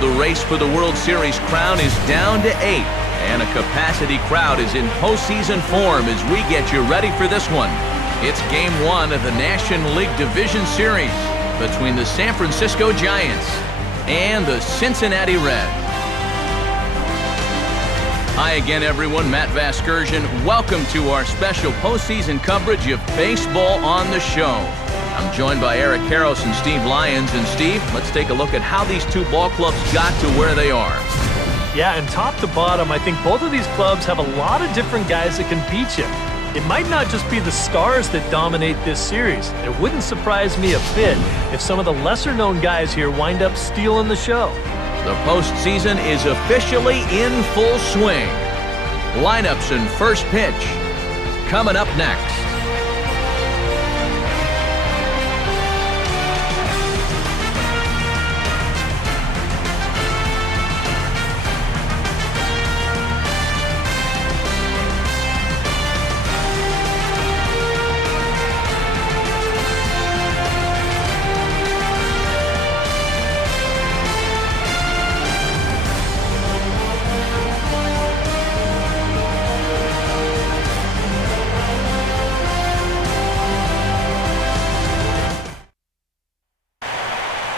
Meanwhile, the race for the World Series crown is down to 8, and a capacity crowd is in postseason form as we get you ready for this one. It's Game 1 of the National League Division Series between the San Francisco Giants and the Cincinnati Reds. Hi again, everyone. Matt Vasgersian. Welcome to our special postseason coverage of baseball on the show. I'm joined by Eric Karros and Steve Lyons. And Steve, let's take a look at how these two ball clubs got to where they are. Yeah, and top to bottom, I think both of these clubs have a lot of different guys that can beat you. It might not just be the stars that dominate this series. It wouldn't surprise me a bit if some of the lesser-known guys here wind up stealing the show. The postseason is officially in full swing. Lineups and first pitch coming up next.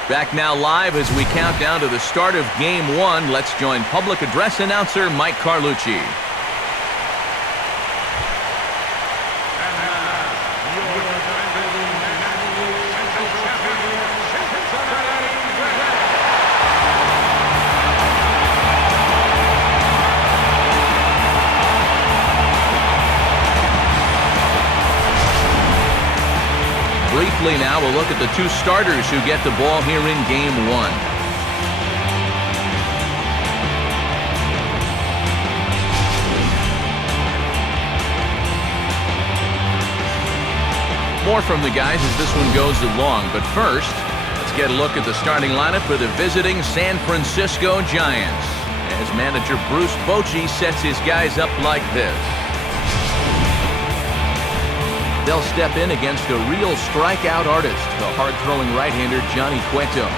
Back now live as we count down to the start of Game 1. Let's join public address announcer Mike Carlucci. Briefly now, we'll look at the two starters who get the ball here in Game 1. More from the guys as this one goes along, but first, let's get a look at the starting lineup for the visiting San Francisco Giants, as manager Bruce Bochy sets his guys up like this. They'll step in against a real strikeout artist, the hard-throwing right-hander Johnny Cueto.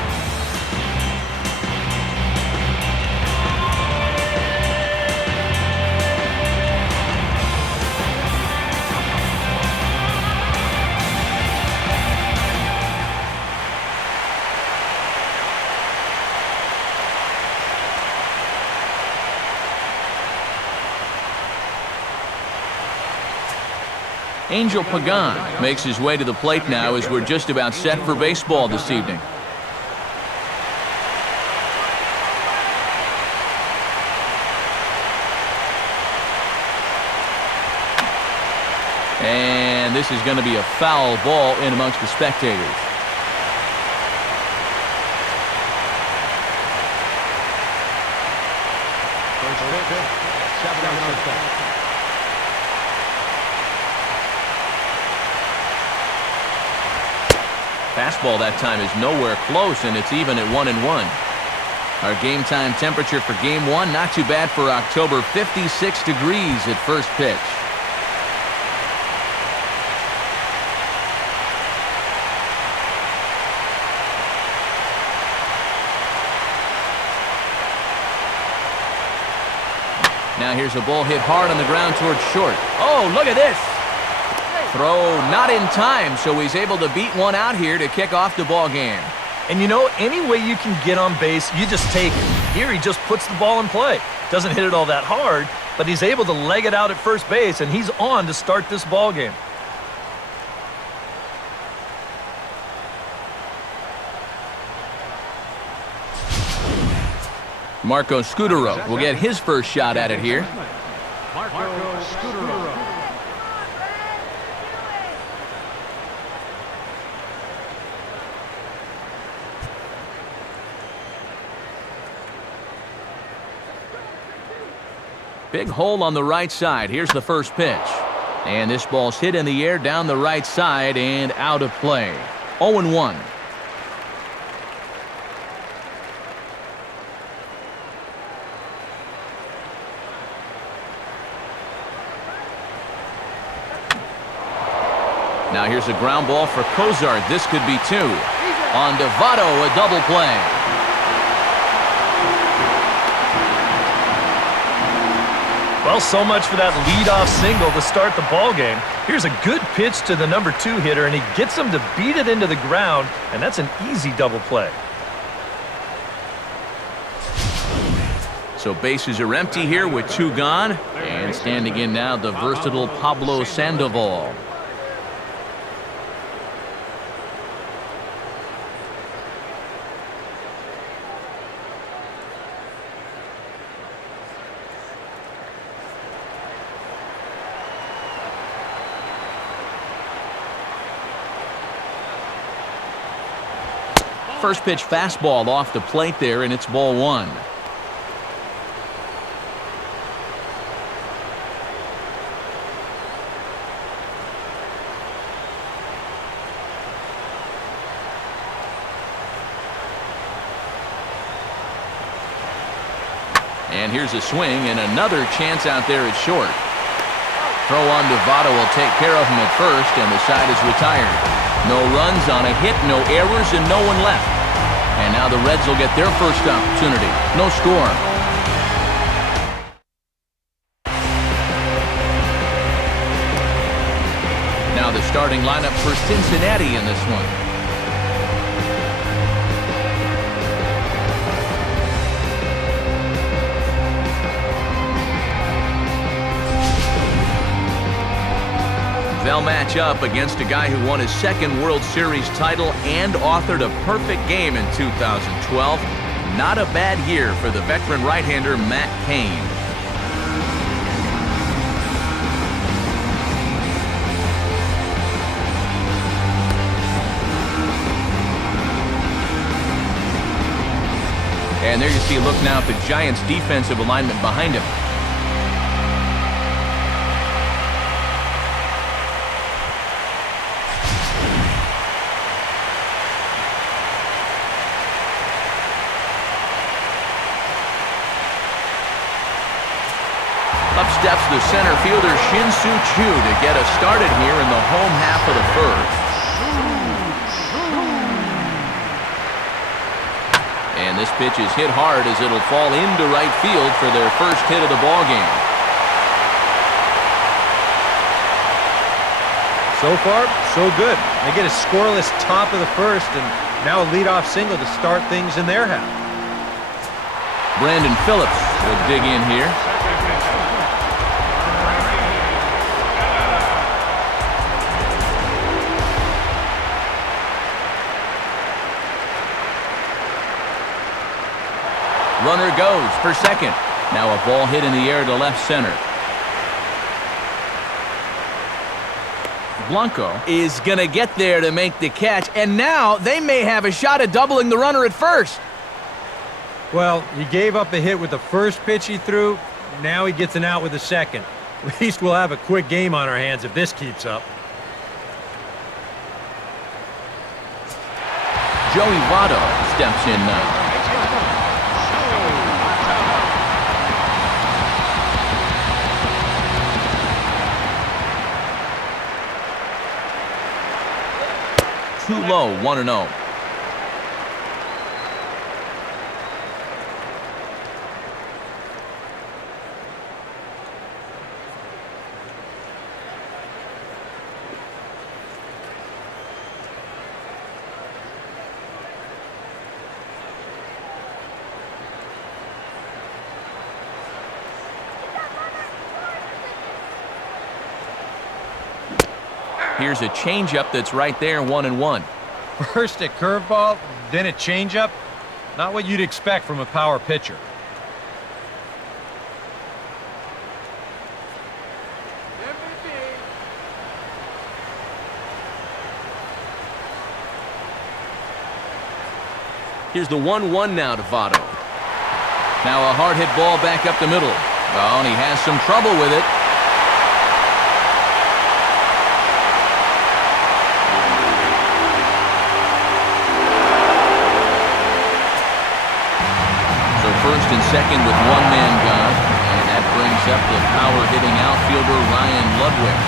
Angel Pagan makes his way to the plate now as we're just about set for baseball this evening. And this is going to be a foul ball in amongst the spectators. Fastball that time is nowhere close, and it's even at 1-1. Our game time temperature for Game 1, not too bad for October, 56 degrees at first pitch. Now here's a ball hit hard on the ground towards short. Oh, look at this! Throw not in time, so he's able to beat one out here to kick off the ball game. And you know, any way you can get on base, you just take it. Here he just puts the ball in play. Doesn't hit it all that hard, but he's able to leg it out at first base, and he's on to start this ball game. Marco Scutaro will get his first shot at it here. Marco Scutaro. Big hole on the right side. Here's the first pitch. And this ball's hit in the air down the right side and out of play. 0-1. Now here's a ground ball for Cozart. This could be two. On Devato, a double play. Well, so much for that leadoff single to start the ball game. Here's a good pitch to the number 2 hitter, and he gets him to beat it into the ground, and that's an easy double play. So bases are empty here with 2 gone. And standing in now, the versatile Pablo Sandoval. First pitch fastball off the plate there, and it's ball 1. And here's a swing and another chance out there at short. Throw on to Votto will take care of him at first, and the side is retired. No runs on a hit, no errors, and no one left. And now the Reds will get their first opportunity. No score. Now the starting lineup for Cincinnati in this one. They'll match up against a guy who won his 2nd World Series title and authored a perfect game in 2012. Not a bad year for the veteran right-hander Matt Cain. And there you see a look now at the Giants' defensive alignment behind him. Up steps the center fielder Shin-Soo Choo to get us started here in the home half of the first. And this pitch is hit hard as it'll fall into right field for their first hit of the ball game. So far, so good. They get a scoreless top of the first, and now a leadoff single to start things in their half. Brandon Phillips will dig in here. Runner goes for second. Now a ball hit in the air to left center. Blanco is going to get there to make the catch, and now they may have a shot at doubling the runner at first. Well, he gave up a hit with the first pitch he threw. Now he gets an out with the second. At least we'll have a quick game on our hands if this keeps up. Joey Votto steps in now. Too low, 1-0. Here's a changeup that's right there, 1-1. First a curveball, then a changeup. Not what you'd expect from a power pitcher. Here's the 1-1 now to Votto. Now a hard hit ball back up the middle. Oh, and he has some trouble with it. First and second with one man gone, and that brings up the power-hitting outfielder Ryan Ludwig.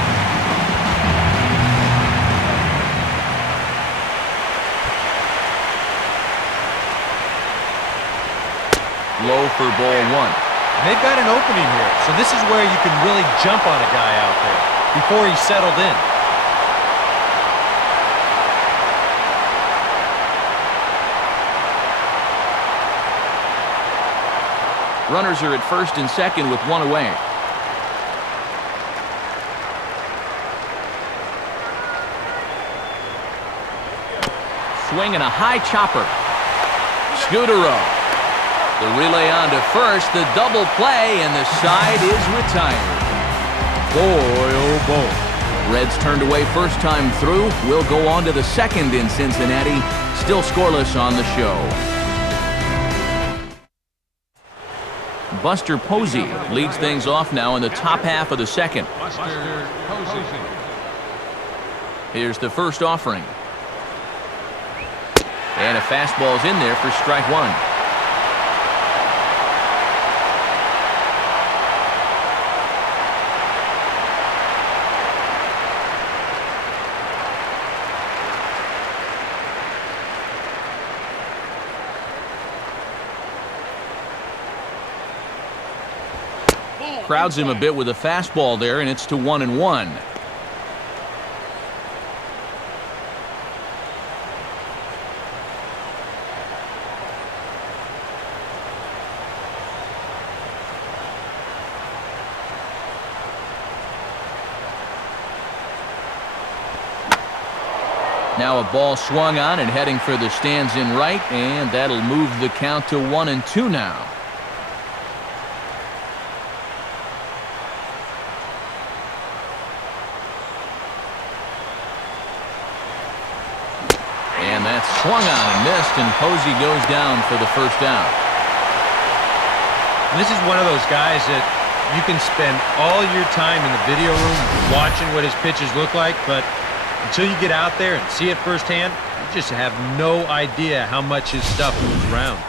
Low for ball 1. They've got an opening here, so this is where you can really jump on a guy out there before he's settled in. Runners are at first and second with one away. Swing and a high chopper. Scudero. The relay on to first, the double play, and the side is retired. Boy, oh boy. Reds turned away first time through. Will go on to the second in Cincinnati. Still scoreless on the show. Buster Posey leads things off now in the top half of the second. Buster Posey. Here's the first offering. And a fastball's in there for strike one. Crowds him a bit with a fastball there, and it's to 1-1. Now a ball swung on and heading for the stands in right, and that'll move the count to 1-2 now. And that's swung on and missed, and Posey goes down for the first down. And this is one of those guys that you can spend all your time in the video room watching what his pitches look like, but until you get out there and see it firsthand, you just have no idea how much his stuff moves around.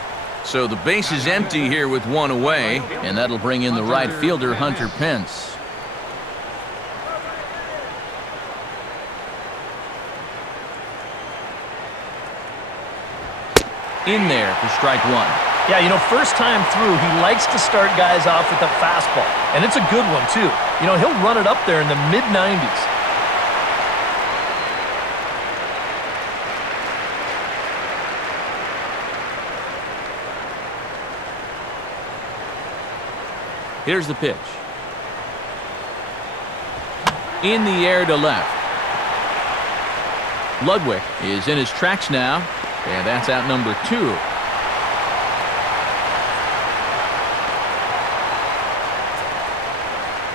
So the base is empty here with one away, and that'll bring in the right fielder, Hunter Pence. In there for strike one. Yeah, you know, first time through, he likes to start guys off with a fastball. And it's a good one, too. You know, he'll run it up there in the mid-90s. Here's the pitch. In the air to left. Ludwig is in his tracks now, and that's out number 2.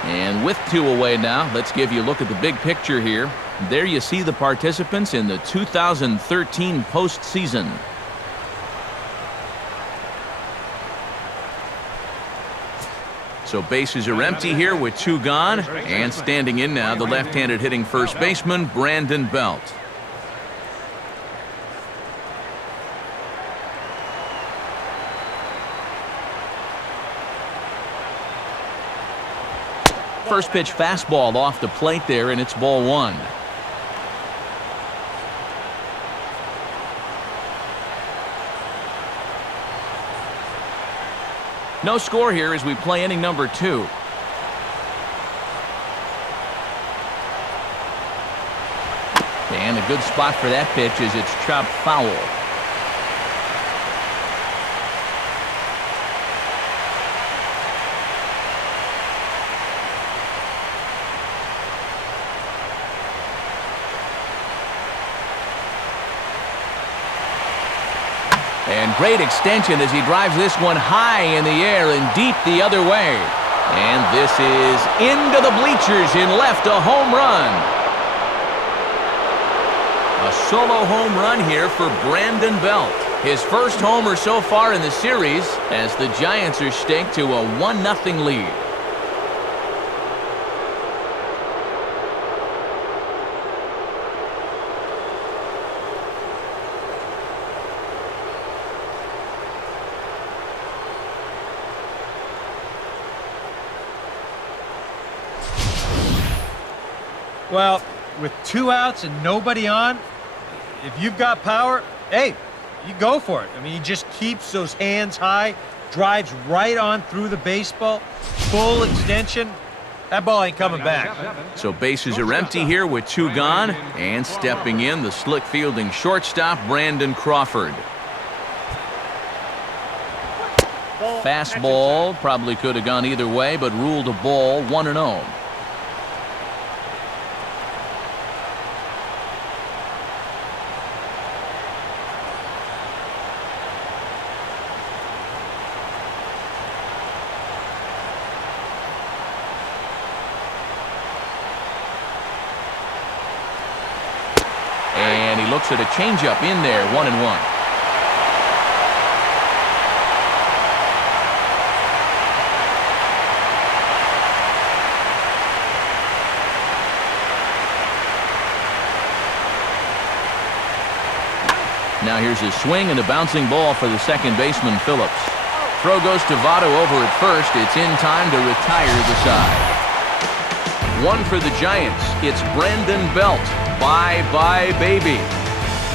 And with 2 away now, let's give you a look at the big picture here. There you see the participants in the 2013 postseason. So bases are empty here with 2 gone, and standing in now, the left-handed hitting first baseman, Brandon Belt. First pitch fastball off the plate there, and it's ball 1. No score here as we play inning number 2. And a good spot for that pitch as it's chopped foul. And great extension as he drives this one high in the air and deep the other way. And this is into the bleachers in left, a home run. A solo home run here for Brandon Belt. His first homer so far in the series as the Giants are staked to a 1-0 lead. Well, with 2 outs and nobody on, if you've got power, hey, you go for it. I mean, he just keeps those hands high, drives right on through the baseball, full extension. That ball ain't coming back. So bases are empty here with 2 gone, and stepping in, the slick fielding shortstop, Brandon Crawford. Fastball probably could have gone either way, but ruled a ball, 1-0. And he looks at a changeup in there, 1-1. Now here's his swing and a bouncing ball for the second baseman, Phillips. Throw goes to Votto over at first. It's in time to retire the side. One for the Giants. It's Brandon Belt. Bye-bye, baby.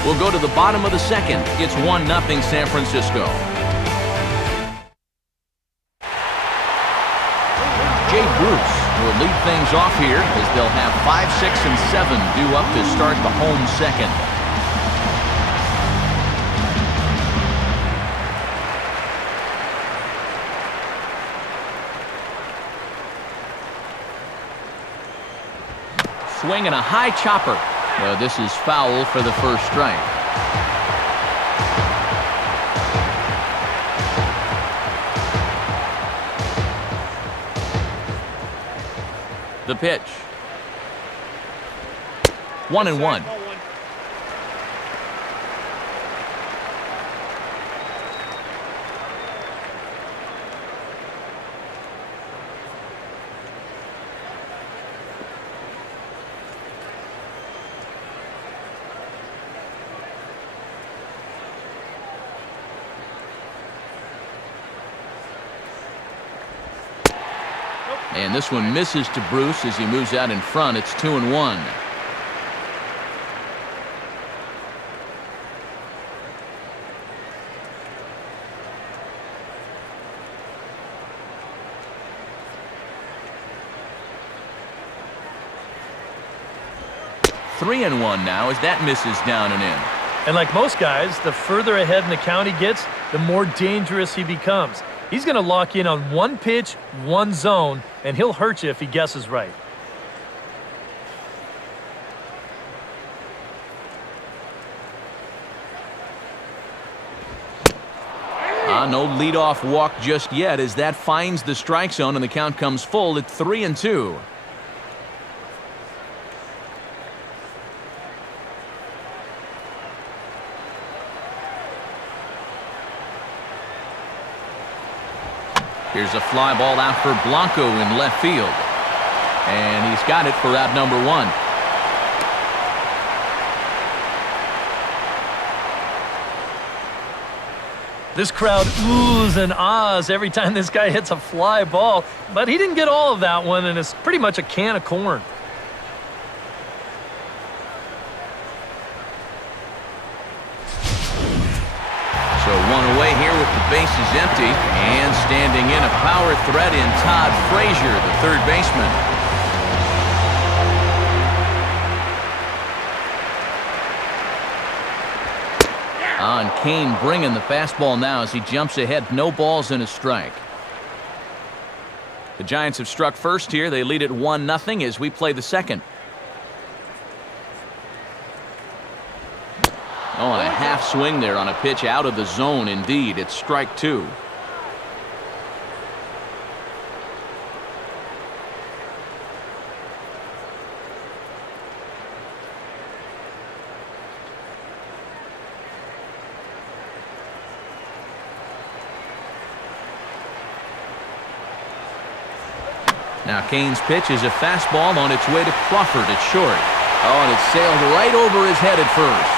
We'll go to the bottom of the second. It's 1-0 San Francisco. Jay Bruce will lead things off here as they'll have 5, 6, and 7 due up to start the home second. Swing and a high chopper. This is foul for the first strike. The pitch. 1-1. And this one misses to Bruce as he moves out in front. It's 2-1. Three and 1 now as that misses down and in. And like most guys, the further ahead in the count he gets, the more dangerous he becomes. He's going to lock in on one pitch, one zone, and he'll hurt you if he guesses right. No leadoff walk just yet as that finds the strike zone and the count comes full at 3-2. Here's a fly ball out for Blanco in left field. And he's got it for out number 1. This crowd oohs and ahs every time this guy hits a fly ball, but he didn't get all of that one, and it's pretty much a can of corn. So one away here with the bases empty, and standing in a power threat in Todd Frazier, the third baseman. And Kane bringing the fastball now as he jumps ahead. No balls and a strike. The Giants have struck first here. They lead it 1-0 as we play the second. Oh, and a half swing there on a pitch out of the zone indeed. It's strike 2. Now Kane's pitch is a fastball on its way to Crawford at short. Oh, and it sailed right over his head at first.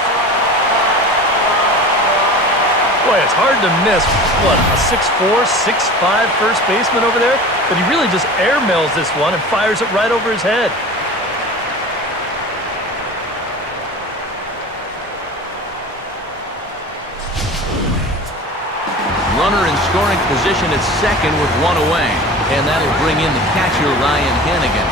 Boy, it's hard to miss, what, a 6'4", 6'5" first baseman over there? But he really just airmails this one and fires it right over his head. Runner in scoring position at second with one away. And that'll bring in the catcher, Ryan Hannigan.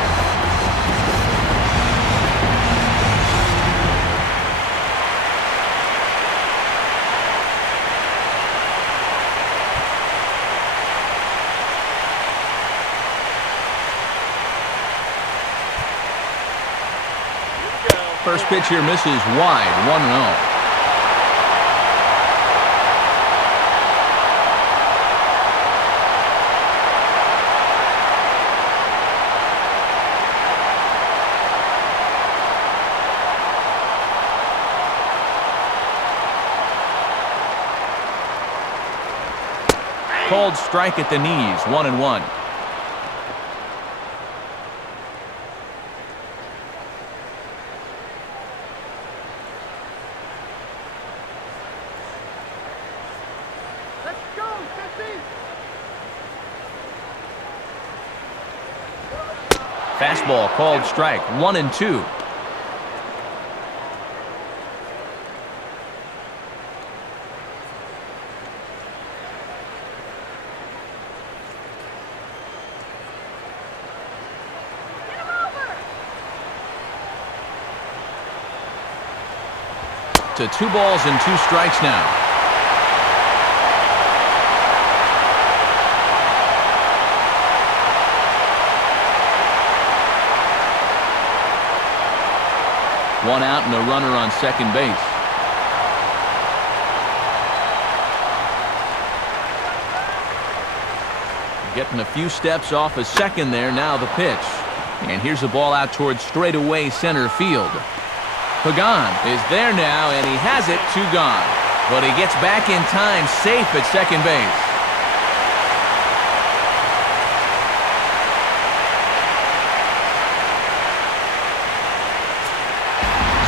First pitch here misses wide, 1-0. Called strike at the knees, 1-1. Fastball called strike, 1-2. To 2 balls and 2 strikes now. One out and a runner on second base. Getting a few steps off a second there. Now the pitch. And here's the ball out towards straightaway center field. Pagan is there now, and he has it, 2 gone. But he gets back in time, safe at second base.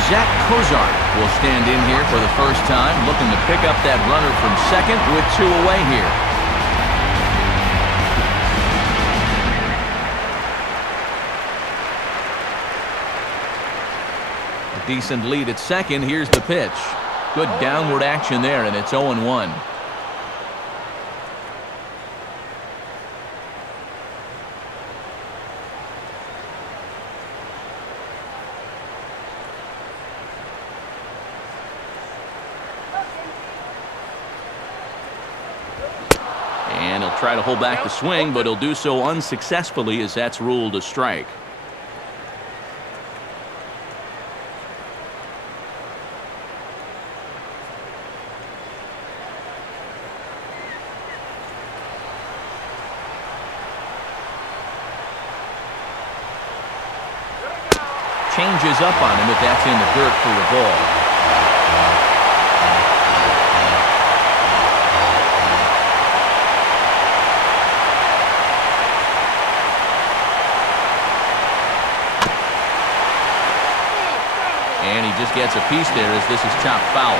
Zach Kozar will stand in here for the first time, looking to pick up that runner from second with 2 away here. A decent lead at second. Here's the pitch. Good downward action there, and it's 0-1. And he'll try to hold back the swing, but he'll do so unsuccessfully as that's ruled a strike. Changes up on him, but that's in the dirt for a ball. And he just gets a piece there as this is chopped foul.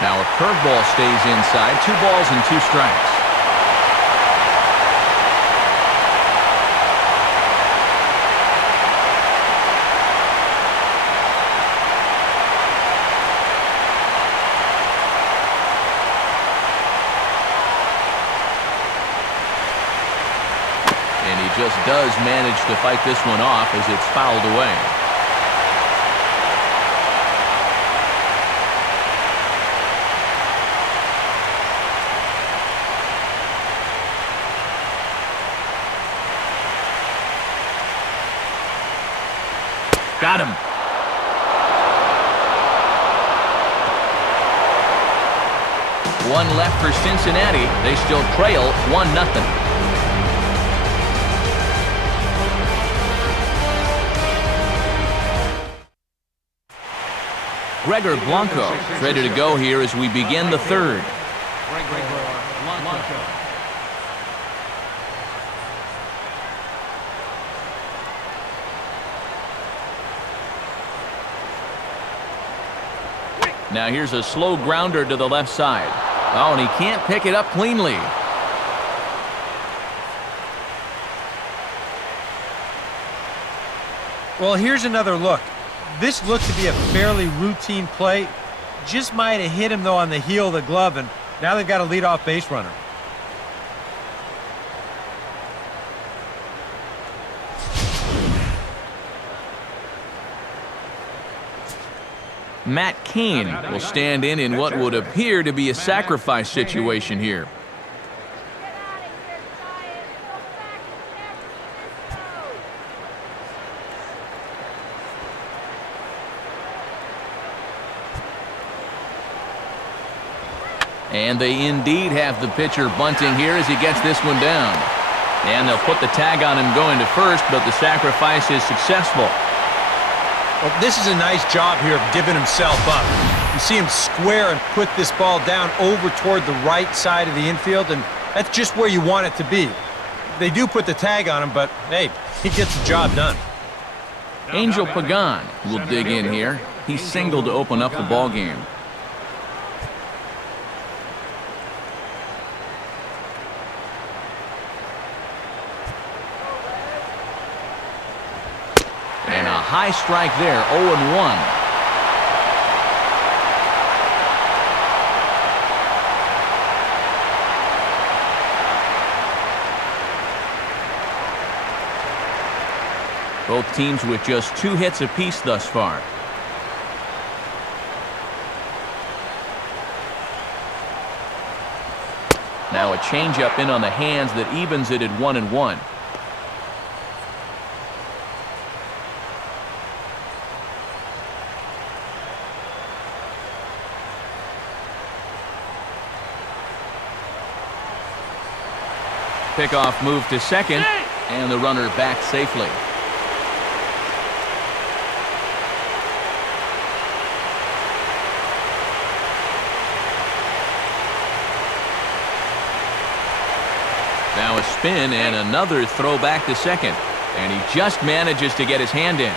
Now a curveball stays inside. 2 balls and 2 strikes. And he just does manage to fight this one off as it's fouled away. Got him. One left for Cincinnati. They still trail 1-0. Gregor Blanco ready to go here as we begin the third. Now here's a slow grounder to the left side. Oh, and he can't pick it up cleanly. Well, here's another look. This looked to be a fairly routine play. Just might have hit him, though, on the heel of the glove, and now they've got a leadoff base runner. Matt Cain will stand in what would appear to be a sacrifice situation here. And they indeed have the pitcher bunting here as he gets this one down. And they'll put the tag on him going to first, but the sacrifice is successful. Well, this is a nice job here of giving himself up. You see him square and put this ball down over toward the right side of the infield, and that's just where you want it to be. They do put the tag on him, but, hey, he gets the job done. Angel Pagan will dig in here. He singled to open up the ball game. And a high strike there, 0-1. Both teams with just 2 hits apiece thus far. Now a changeup in on the hands that evens it at 1-1. Pickoff move to second, and the runner back safely. Now a spin and another throw back to second, and he just manages to get his hand in.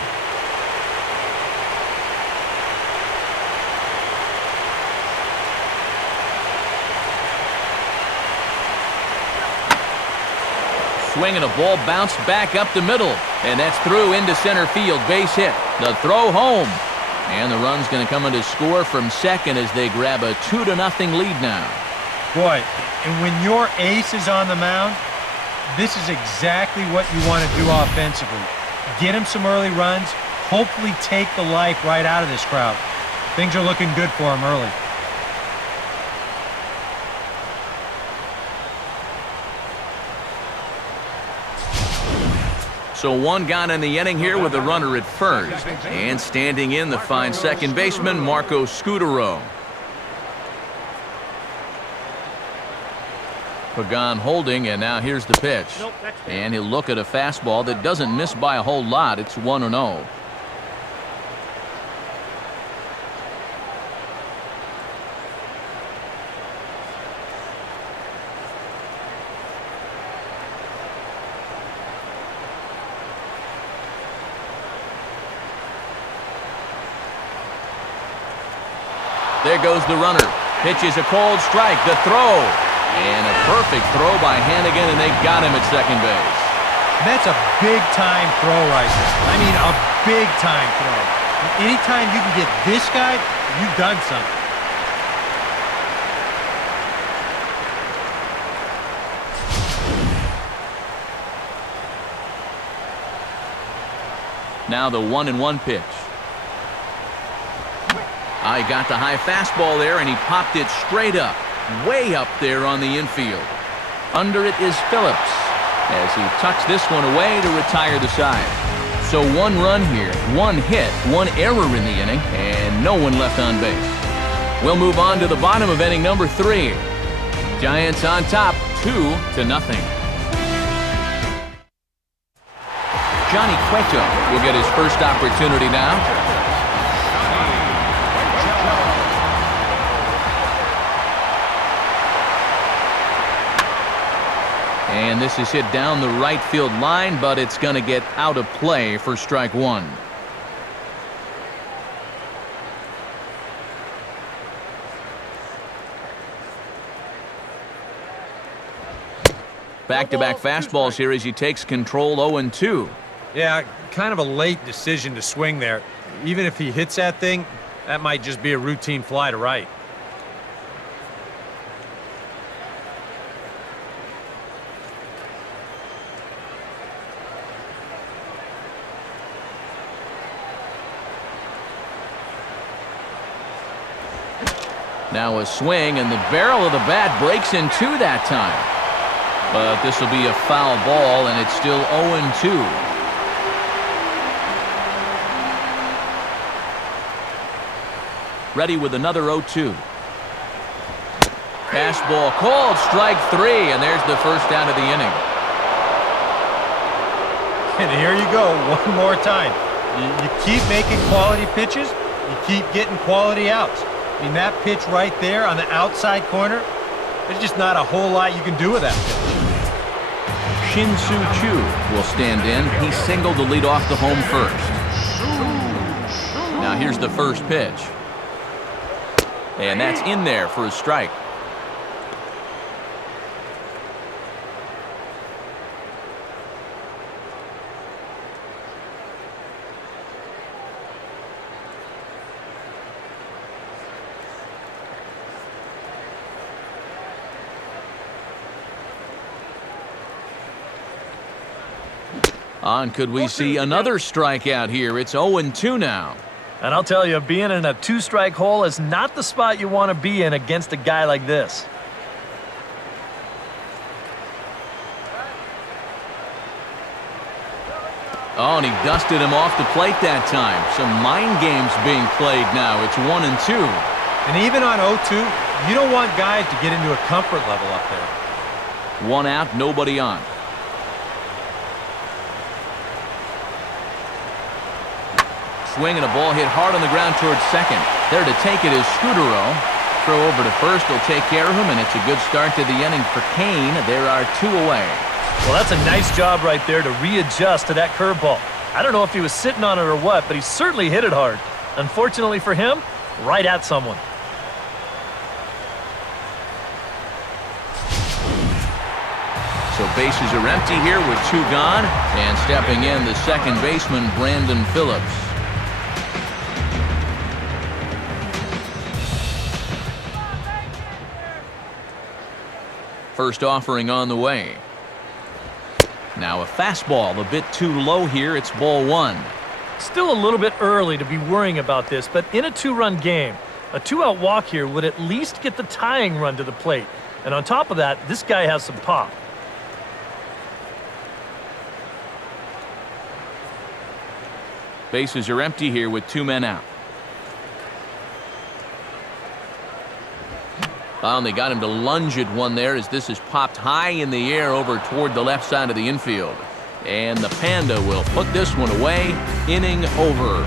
Swing and a ball bounced back up the middle, and that's through into center field. Base hit. The throw home, and the run's going to come in to score from second as they grab a 2-0 lead now. Boy, and when your ace is on the mound, this is exactly what you want to do offensively. Get him some early runs, hopefully take the life right out of this crowd. Things are looking good for him early. So one gone in the inning here with a runner at first. And standing in, the fine second baseman, Marco Scutaro. Pagan holding, and now here's the pitch. And he'll look at a fastball that doesn't miss by a whole lot. It's 1-0. There goes the runner. Pitch is a cold strike. The throw. And a perfect throw by Hannigan, and they got him at second base. That's a big-time throw right there. I mean, a big-time throw. Anytime you can get this guy, you've done something. Now the 1-1 pitch. I got the high fastball there, and he popped it straight up, way up there on the infield. Under it is Phillips as he tucks this one away to retire the side. So 1 run here, 1 hit, 1 error in the inning, and no one left on base. We'll move on to the bottom of inning number 3. Giants on top, 2-0. Johnny Cueto will get his first opportunity now. And this is hit down the right field line, but it's going to get out of play for strike 1. Back-to-back fastballs here as he takes control 0-2. Yeah, kind of a late decision to swing there. Even if he hits that thing, that might just be a routine fly to right. Now a swing, and the barrel of the bat breaks in two that time. But this will be a foul ball, and it's still 0-2. Ready with another 0-2. Fastball called, strike three, and there's the first out of the inning. And here you go, one more time. You keep making quality pitches, you keep getting quality outs. I mean, that pitch right there on the outside corner, there's just not a whole lot you can do with that pitch. Shin-Soo Choo will stand in. He singled to lead off the home first. Now here's the first pitch. And that's in there for a strike. On, could we see another strikeout here? It's 0-2 now. And I'll tell you, being in a two-strike hole is not the spot you want to be in against a guy like this. Oh, and he dusted him off the plate that time. Some mind games being played now. It's 1-2. And even on 0-2, you don't want guys to get into a comfort level up there. One out, nobody on. Swing and a ball hit hard on the ground towards second. There to take it is Scudero. Throw over to first will take care of him, and it's a good start to the inning for Kane. There are two away. Well, that's a nice job right there to readjust to that curveball. I don't know if he was sitting on it or what, but he certainly hit it hard. Unfortunately for him, right at someone. So bases are empty here with two gone, and stepping in the second baseman, Brandon Phillips. First offering on the way. Now a fastball a bit too low here. It's ball one. Still a little bit early to be worrying about this, but in a two-run game, a two-out walk here would at least get the tying run to the plate. And on top of that, this guy has some pop. Bases are empty here with two men out. And they got him to lunge at one there as this is popped high in the air over toward the left side of the infield. And the Panda will put this one away. Inning over.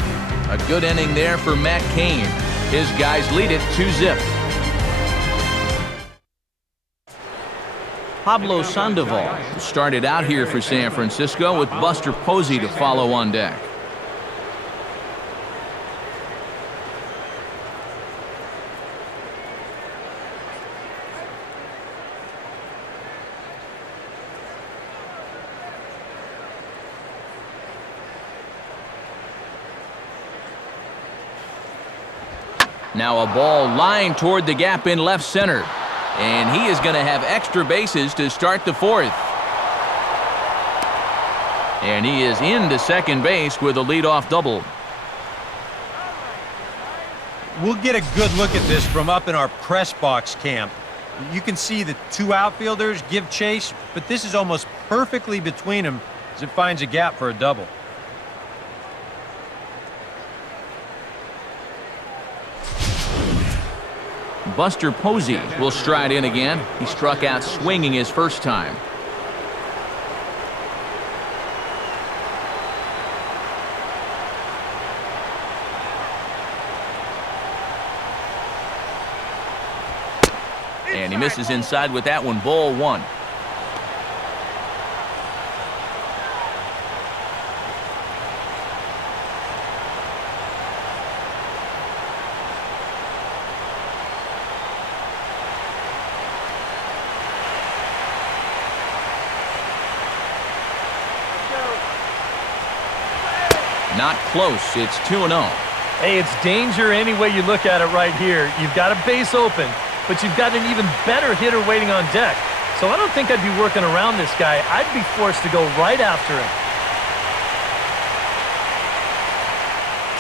A good inning there for Matt Cain. His guys lead it 2-0. Pablo Sandoval started out here for San Francisco with Buster Posey to follow on deck. Now a ball lined toward the gap in left center. And he is going to have extra bases to start the fourth. And he is into second base with a leadoff double. We'll get a good look at this from up in our press box camp. You can see the two outfielders give chase, but this is almost perfectly between them as it finds a gap for a double. Buster Posey will stride in again. He struck out swinging his first time. And he misses inside with that one, ball one. Not close. It's 2-0. Hey, it's danger any way you look at it right here. You've got a base open, but you've got an even better hitter waiting on deck. So I don't think I'd be working around this guy. I'd be forced to go right after him.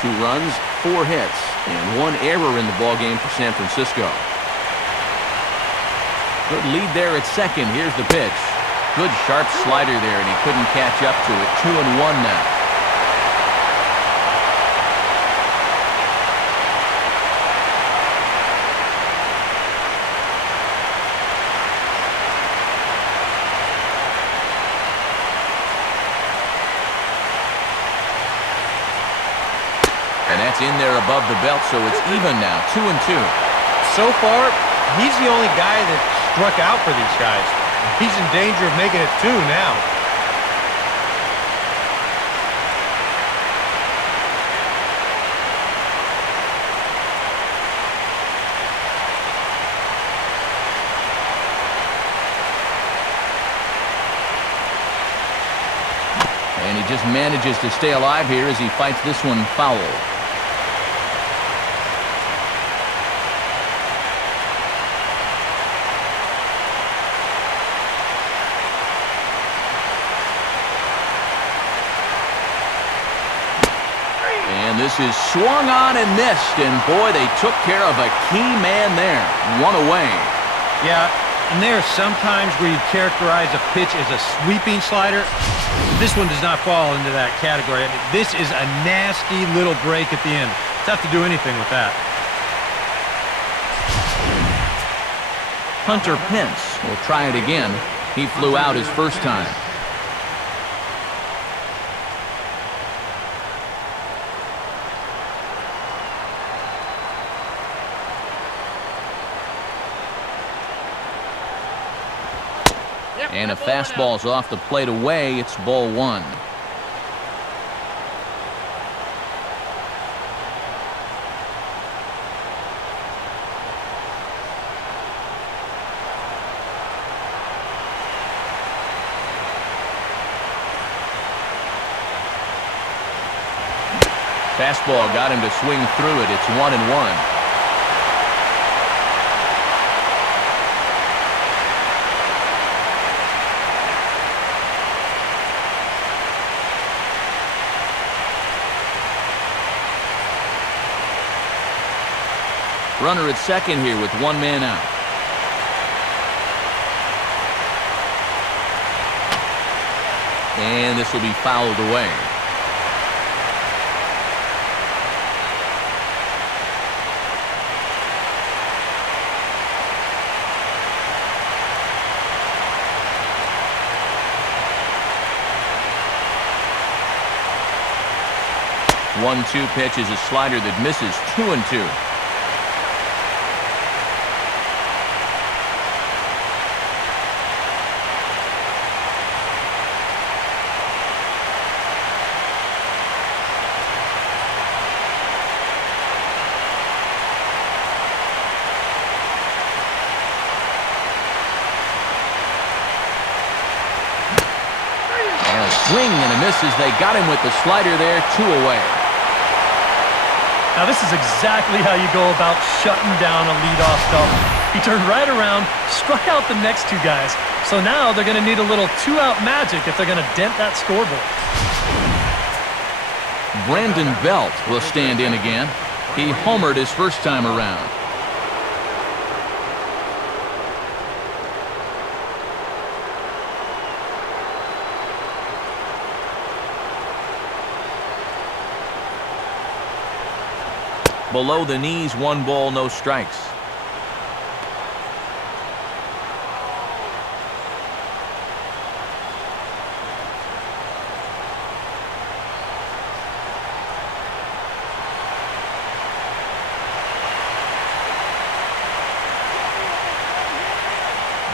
2 runs, 4 hits, and 1 error in the ballgame for San Francisco. Good lead there at second. Here's the pitch. Good sharp slider there, and he couldn't catch up to it. 2-1 now. And that's in there above the belt, so it's even now, 2-2. So far, he's the only guy that struck out for these guys. He's in danger of making it 2 now. And he just manages to stay alive here as he fights this one foul. And this is swung on and missed, and boy, they took care of a key man there. 1 away. Yeah, and there are some times where you characterize a pitch as a sweeping slider. This one does not fall into that category. I mean, this is a nasty little break at the end. Tough to do anything with that. Hunter Pence will try it again. He flew out his first time. And a fastball's off the plate away. It's ball 1. Fastball got him to swing through it. It's 1-1. Runner at second here with 1 man out. And this will be fouled away. One-two pitch is a slider that misses. 2-2. Swing and a miss as they got him with the slider there. 2 away. Now this is exactly how you go about shutting down a leadoff double. He turned right around, struck out the next 2 guys. So now they're going to need a little 2-out magic if they're going to dent that scoreboard. Brandon Belt will stand in again. He homered his first time around. Below the knees, 1 ball, no strikes.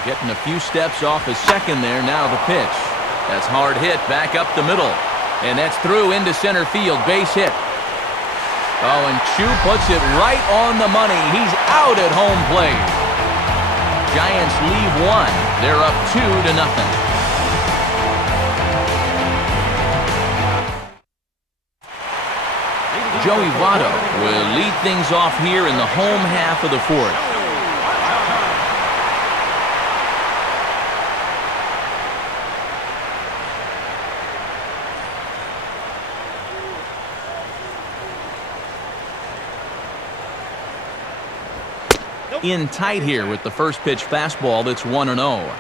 Getting a few steps off his second there. Now the pitch. That's hard hit back up the middle. And that's through into center field. Base hit. Oh, and Chu puts it right on the money. He's out at home plate. Giants leave 1. They're up 2-0. Joey Votto will lead things off here in the home half of the fourth. In tight here with the first pitch fastball that's 1-0.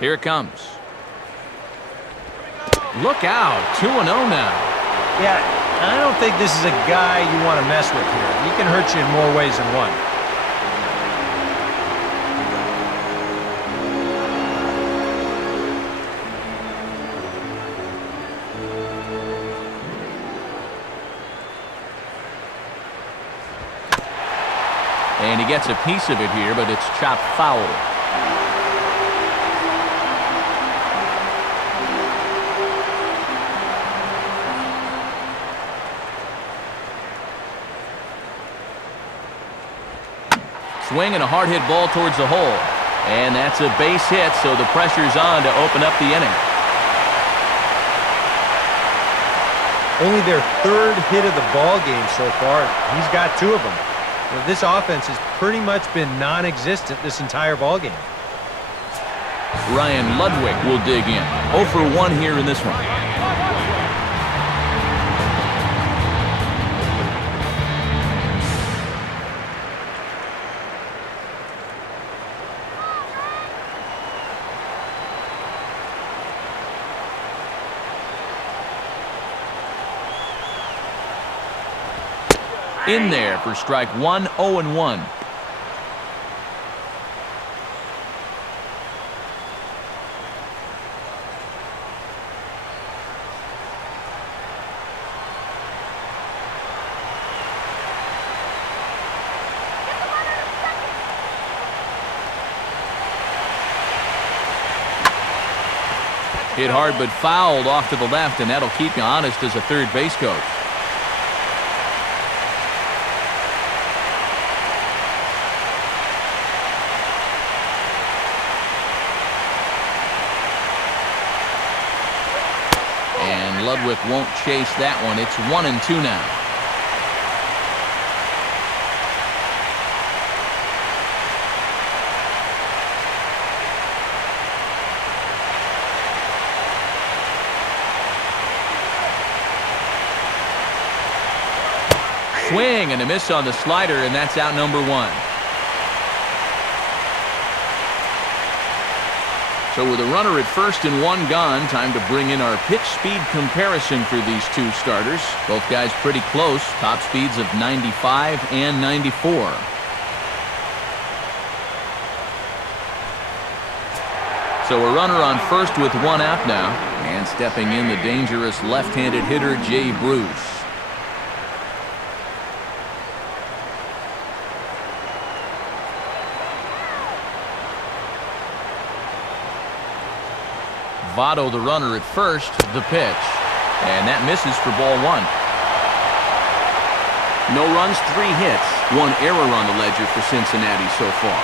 Here it comes. Look out, 2-0 now. Yeah, I don't think this is a guy you want to mess with here. He can hurt you in more ways than one. And he gets a piece of it here, but it's chopped foul. Swing and a hard hit ball towards the hole. And that's a base hit, so the pressure's on to open up the inning. Only their third hit of the ball game so far. He's got 2 of them. Well, this offense has pretty much been non-existent this entire ball game. Ryan Ludwig will dig in. 0 for 1 here in this one. In there for strike 1, 0-1. Hit hard but fouled off to the left, and that'll keep you honest as a third base coach. And Ludwig won't chase that one. It's 1-2 now. Swing and a miss on the slider, and that's out number 1. So with a runner at first and 1 gone, time to bring in our pitch speed comparison for these 2 starters. Both guys pretty close, top speeds of 95 and 94. So a runner on first with 1 out now, and stepping in the dangerous left-handed hitter Jay Bruce. Votto, the runner at first, the pitch. And that misses for ball 1. No runs, 3 hits. 1 error on the ledger for Cincinnati so far.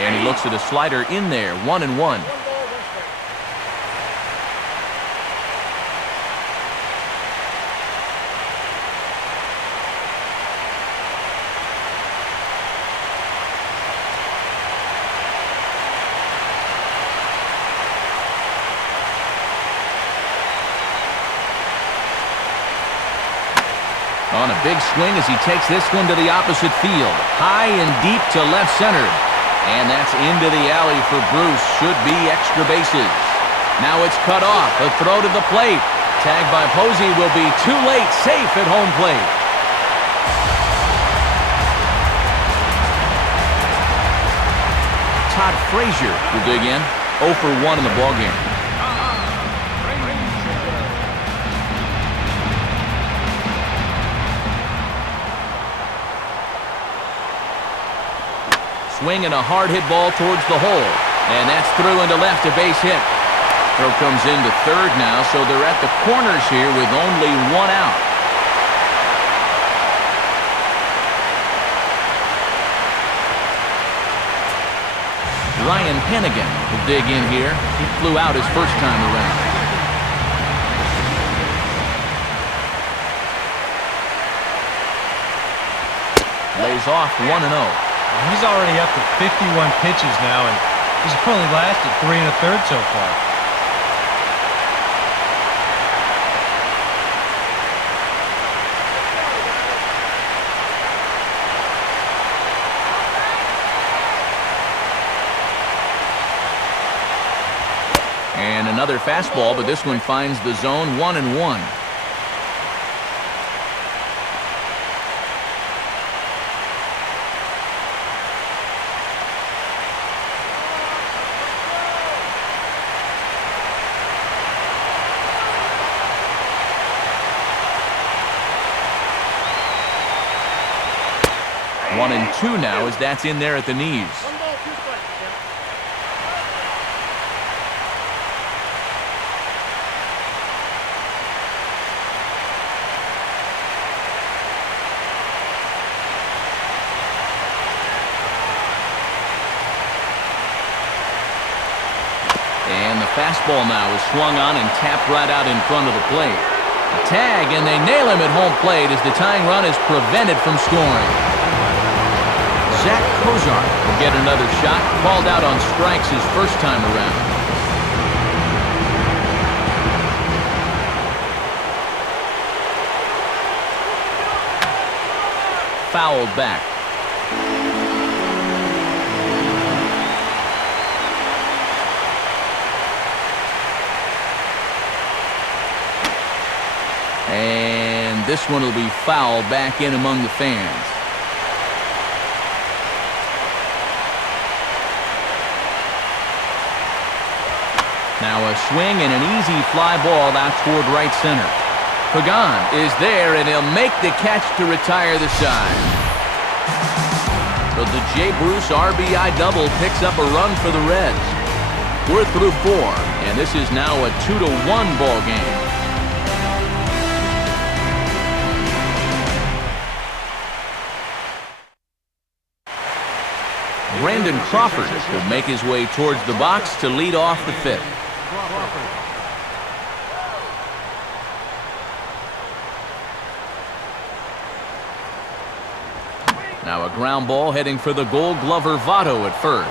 And he looks at a slider in there, 1-1. On a big swing as he takes this one to the opposite field. High and deep to left center. And that's into the alley for Bruce. Should be extra bases. Now it's cut off. A throw to the plate. Tagged by Posey will be too late. Safe at home plate. Todd Frazier will dig in. 0 for 1 in the ballgame. Swing and a hard hit ball towards the hole. And that's through into left, a base hit. Throw comes into third now, so they're at the corners here with only one out. Ryan Hennigan will dig in here. He flew out his first time around. Lays off 1-0. He's already up to 51 pitches now, and he's only lasted 3 1/3 so far. And another fastball, but this one finds the zone 1-1. One and two now as that's in there at the knees. And the fastball now is swung on and tapped right out in front of the plate. A tag, and they nail him at home plate as the tying run is prevented from scoring. Zach Kozar will get another shot, called out on strikes his first time around. Fouled back. And this one will be fouled back in among the fans. Now a swing and an easy fly ball out toward right center. Pagan is there, and he'll make the catch to retire the side. So the Jay Bruce RBI double picks up a run for the Reds. We're through 4, and this is now a 2-1 ball game. Brandon Crawford will make his way towards the box to lead off the 5th. Now a ground ball heading for the Gold Glover Votto at first.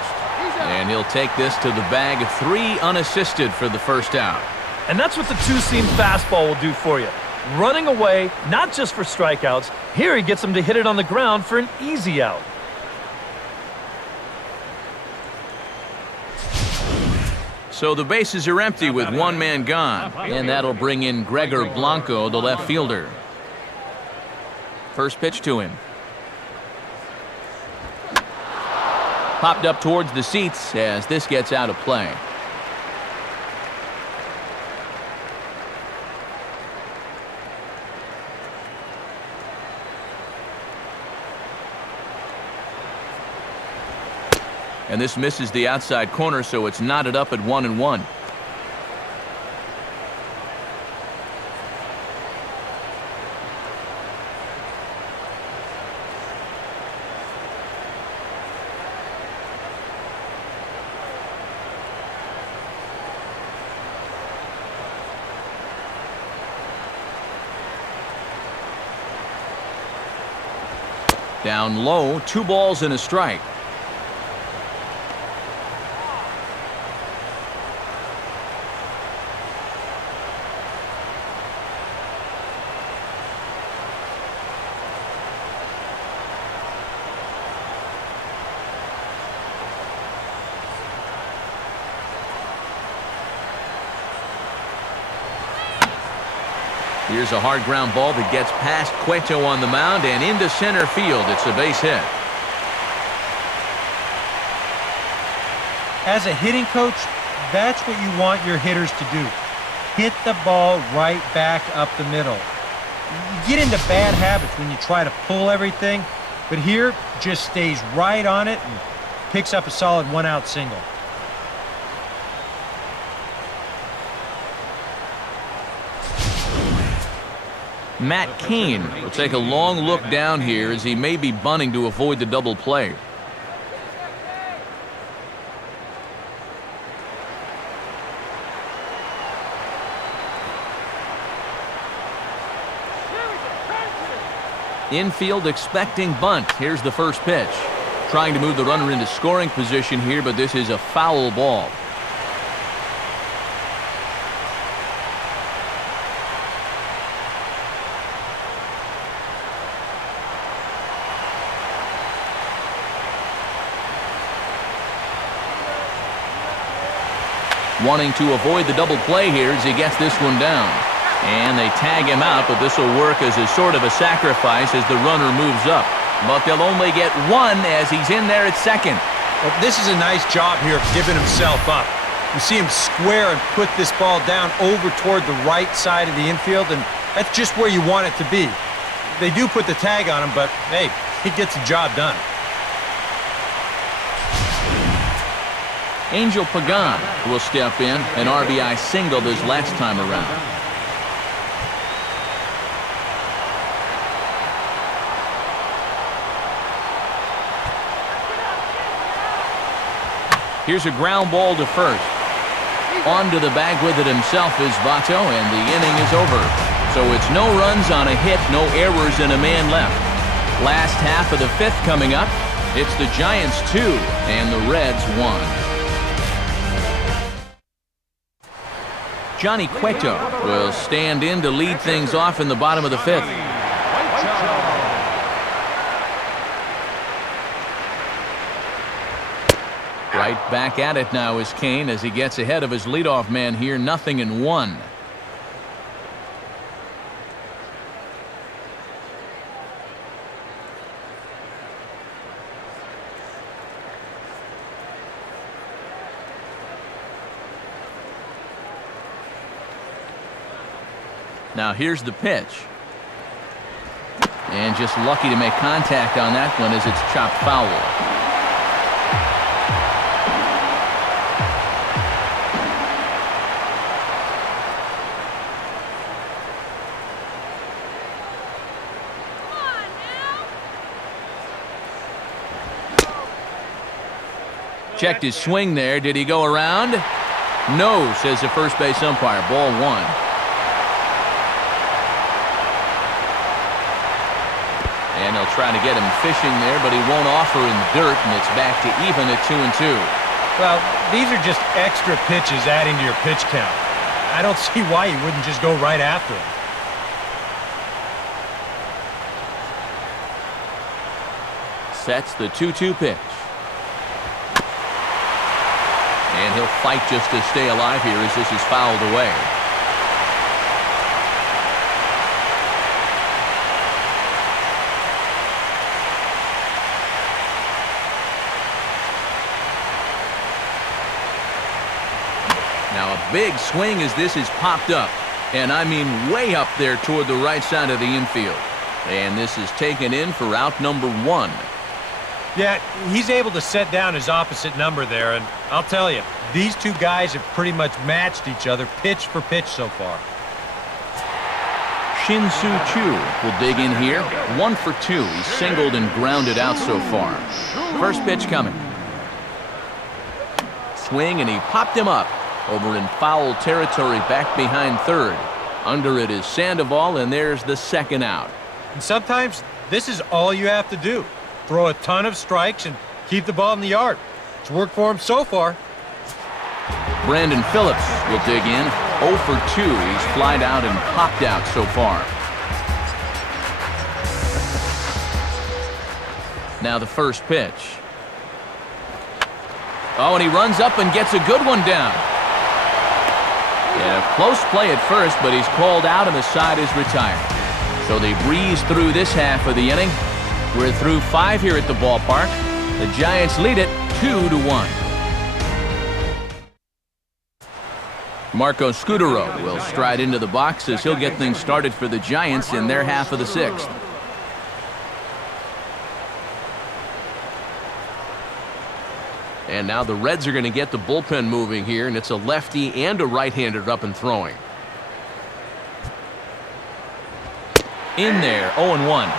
And he'll take this to the bag, 3 unassisted for the first out. And that's what the two-seam fastball will do for you. Running away, not just for strikeouts. Here he gets him to hit it on the ground for an easy out. So the bases are empty with one man gone, and that'll bring in Gregor Blanco, the left fielder. First pitch to him. Popped up towards the seats as this gets out of play. And this misses the outside corner, so it's knotted up at 1-1. Down low, 2 balls and a strike. Here's a hard ground ball that gets past Cueto on the mound and into center field. It's a base hit. As a hitting coach, that's what you want your hitters to do. Hit the ball right back up the middle. You get into bad habits when you try to pull everything, but here just stays right on it and picks up a solid 1-out single. Matt Cain will take a long look down here as he may be bunting to avoid the double play. Infield expecting bunt. Here's the first pitch. Trying to move the runner into scoring position here, but this is a foul ball. Wanting to avoid the double play here as he gets this one down. And they tag him out, but this will work as a sort of a sacrifice as the runner moves up. But they'll only get one as he's in there at second. Well, this is a nice job here of giving himself up. You see him square and put this ball down over toward the right side of the infield, and that's just where you want it to be. They do put the tag on him, but, hey, he gets the job done. Angel Pagan will step in, an RBI single this last time around. Here's a ground ball to first. Onto the bag with it himself is Votto, and the inning is over. So it's no runs on a hit, no errors, and a man left. Last half of the fifth coming up. It's the Giants 2 and the Reds 1. Johnny Cueto will stand in to lead things off in the bottom of the fifth. Right back at it now is Cain as he gets ahead of his leadoff man here, 0-1. Now here's the pitch. And just lucky to make contact on that one as it's chopped foul. Checked his swing there. Did he go around? No, says the first base umpire. Ball one. And they'll try to get him fishing there, but he won't offer in the dirt, and it's back to even at 2-2. Well, these are just extra pitches adding to your pitch count. I don't see why you wouldn't just go right after him. Sets the 2-2 pitch. And he'll fight just to stay alive here as this is fouled away. Now a big swing as this is popped up. And I mean way up there toward the right side of the infield. And this is taken in for out number one. Yeah, he's able to set down his opposite number there, and I'll tell you, these two guys have pretty much matched each other pitch for pitch so far. Shin-Soo Choo will dig in here. 1 for 2. He's singled and grounded out so far. First pitch coming. Swing, and he popped him up over in foul territory back behind third. Under it is Sandoval, and there's the second out. And sometimes this is all you have to do. Throw a ton of strikes and keep the ball in the yard. It's worked for him so far. Brandon Phillips will dig in. 0 for 2. He's flied out and popped out so far. Now the first pitch. Oh, and he runs up and gets a good one down. Yeah, close play at first, but he's called out and the side is retired. So they breeze through this half of the inning. We're through 5 here at the ballpark. The Giants lead it 2-1. Marco Scutaro will stride into the box as he'll get things started for the Giants in their half of the 6th. And now the Reds are going to get the bullpen moving here, and it's a lefty and a right-hander up and throwing. In there, 0-1.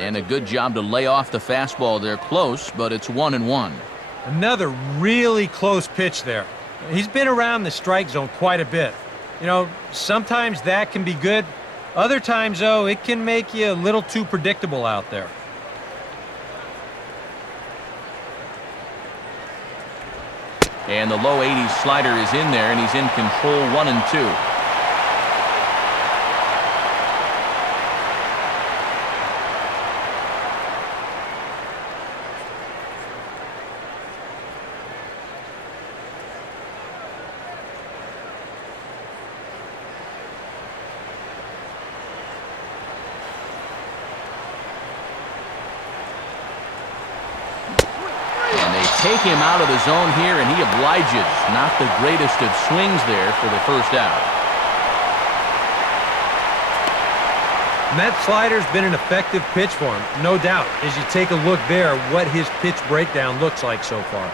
And a good job to lay off the fastball there. Close, but it's 1-1. Another really close pitch there. He's been around the strike zone quite a bit. You know, sometimes that can be good. Other times, though, it can make you a little too predictable out there. And the low 80s slider is in there, and he's in control, 1-2. Take him out of the zone here, and he obliges. Not the greatest of swings there for the first out. And that slider's been an effective pitch for him, no doubt. As you take a look there, what his pitch breakdown looks like so far.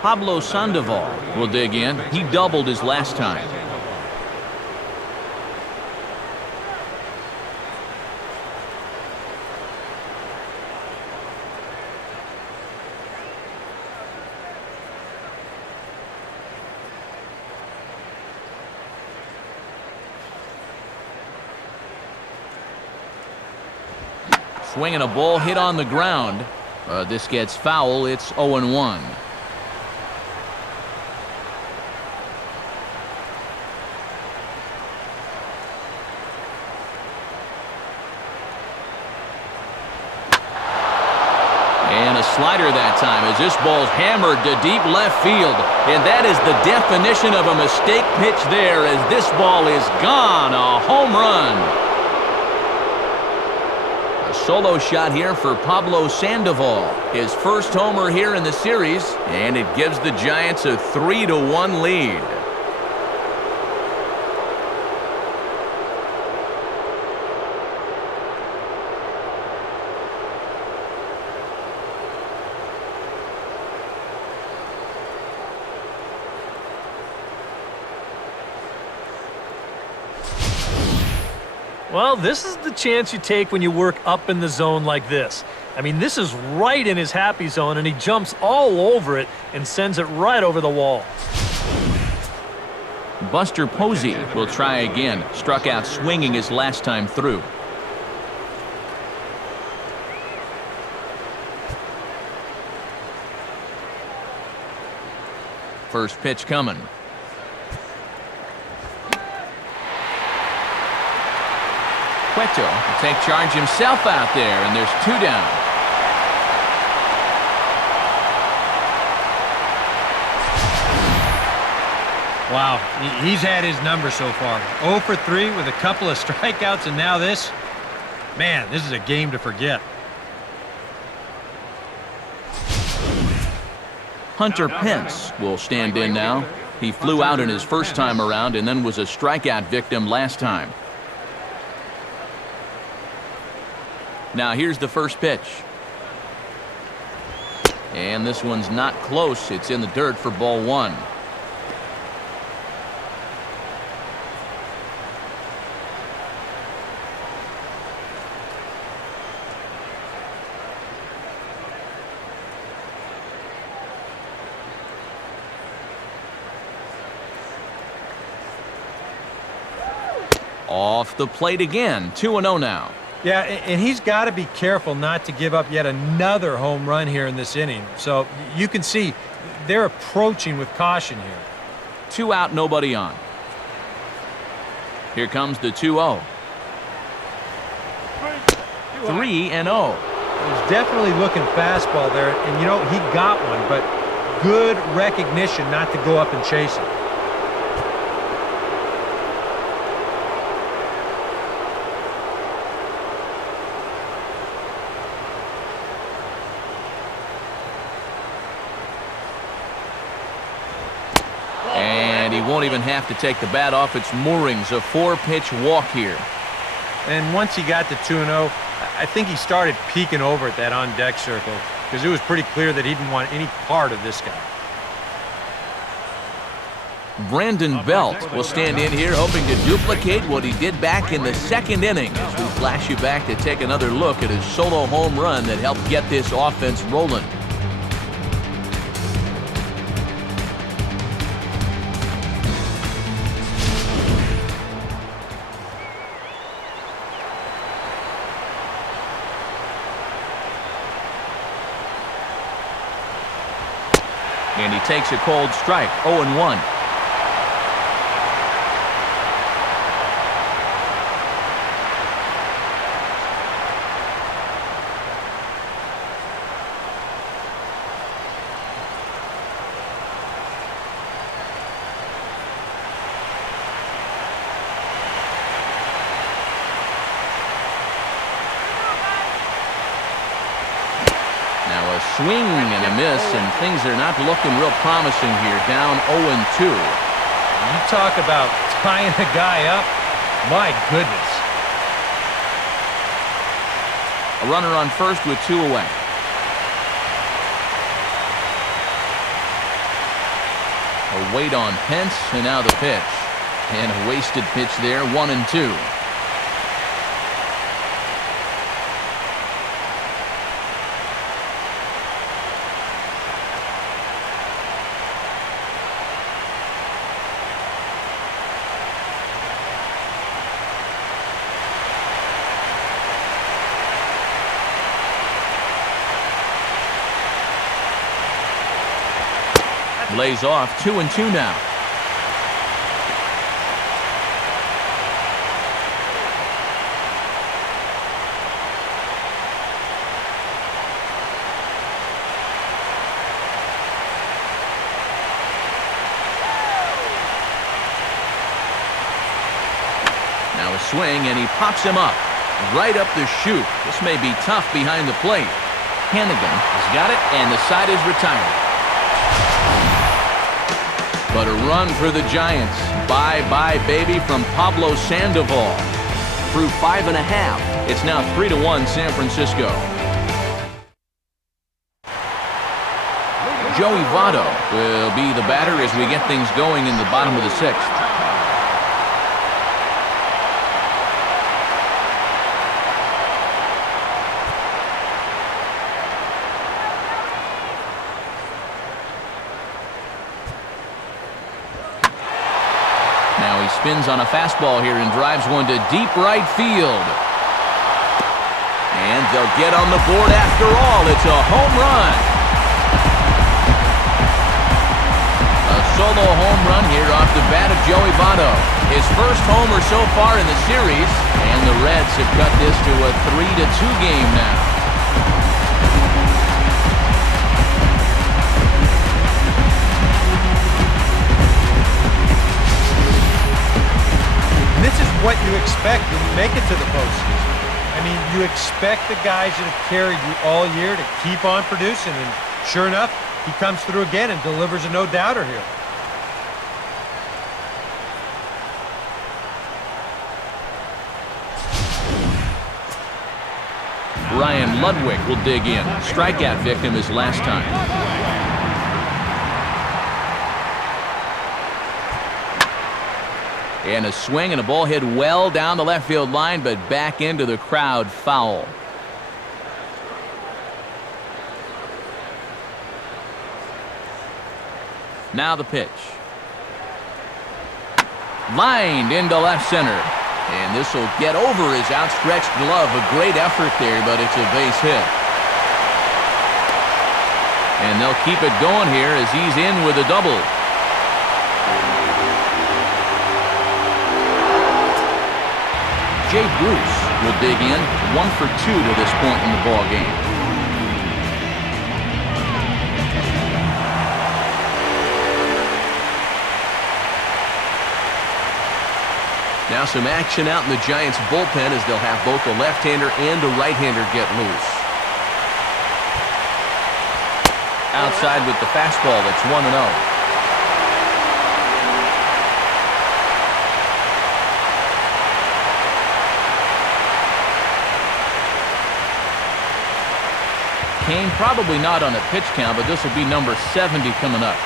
Pablo Sandoval will dig in. He doubled his last time. Swinging a ball hit on the ground. This gets foul. It's 0-1. Slider that time as this ball's hammered to deep left field. And that is the definition of a mistake pitch there as this ball is gone. A home run. A solo shot here for Pablo Sandoval. His first homer here in the series, and it gives the Giants a 3-1 lead. Well, this is the chance you take when you work up in the zone like this. I mean, this is right in his happy zone, and he jumps all over it and sends it right over the wall. Buster Posey will try again. Struck out swinging his last time through. First pitch coming. Cueto will take charge himself out there, and there's 2 down. Wow, he's had his number so far. 0 for 3 with a couple of strikeouts, and now this. Man, this is a game to forget. Hunter Pence will stand in now. He flew out in his first time around and then was a strikeout victim last time. Now here's the first pitch. And this one's not close. It's in the dirt for ball 1. Off the plate again. 2-0 now. Yeah, and he's got to be careful not to give up yet another home run here in this inning. So you can see they're approaching with caution here. 2 out, nobody on. Here comes the 2-0. 3-0. He's definitely looking fastball there, and you know, he got one, but good recognition not to go up and chase it. And he won't even have to take the bat off its moorings. A 4-pitch walk here. And once he got to 2-0, I think he started peeking over at that on-deck circle because it was pretty clear that he didn't want any part of this guy. Brandon Belt will stand in here hoping to duplicate what he did back in the second inning as we flash you back to take another look at his solo home run that helped get this offense rolling. And he takes a cold strike, 0-1. Swing and a miss, and things are not looking real promising here. Down 0-2. You talk about tying a guy up. My goodness. A runner on first with 2 away. A wait on Pence, and now the pitch. And a wasted pitch there, 1-2. Lays off, 2-2 now. Now a swing, and he pops him up. Right up the chute. This may be tough behind the plate. Hannigan has got it, and the side is retired. But a run for the Giants. Bye-bye, baby, from Pablo Sandoval. Through 5.5, it's now 3-1 San Francisco. Joey Votto will be the batter as we get things going in the bottom of the 6th. Spins on a fastball here and drives one to deep right field. And they'll get on the board after all. It's a home run. A solo home run here off the bat of Joey Votto. His first homer so far in the series, and the Reds have cut this to a 3-2 game now. This is what you expect when you make it to the postseason. I mean, you expect the guys that have carried you all year to keep on producing, and sure enough, he comes through again and delivers a no-doubter here. Ryan Ludwig will dig in. Strikeout victim his last time. And a swing and a ball hit well down the left field line, but back into the crowd, foul. Now the pitch. Lined into left center. And this will get over his outstretched glove. A great effort there, but it's a base hit. And they'll keep it going here as he's in with a double. Jay Bruce will dig in, 1 for 2 to this point in the ball game. Now some action out in the Giants' bullpen as they'll have both a left-hander and a right-hander get loose. Outside with the fastball, that's 1-0. Kane probably not on a pitch count, but this will be number 70 coming up.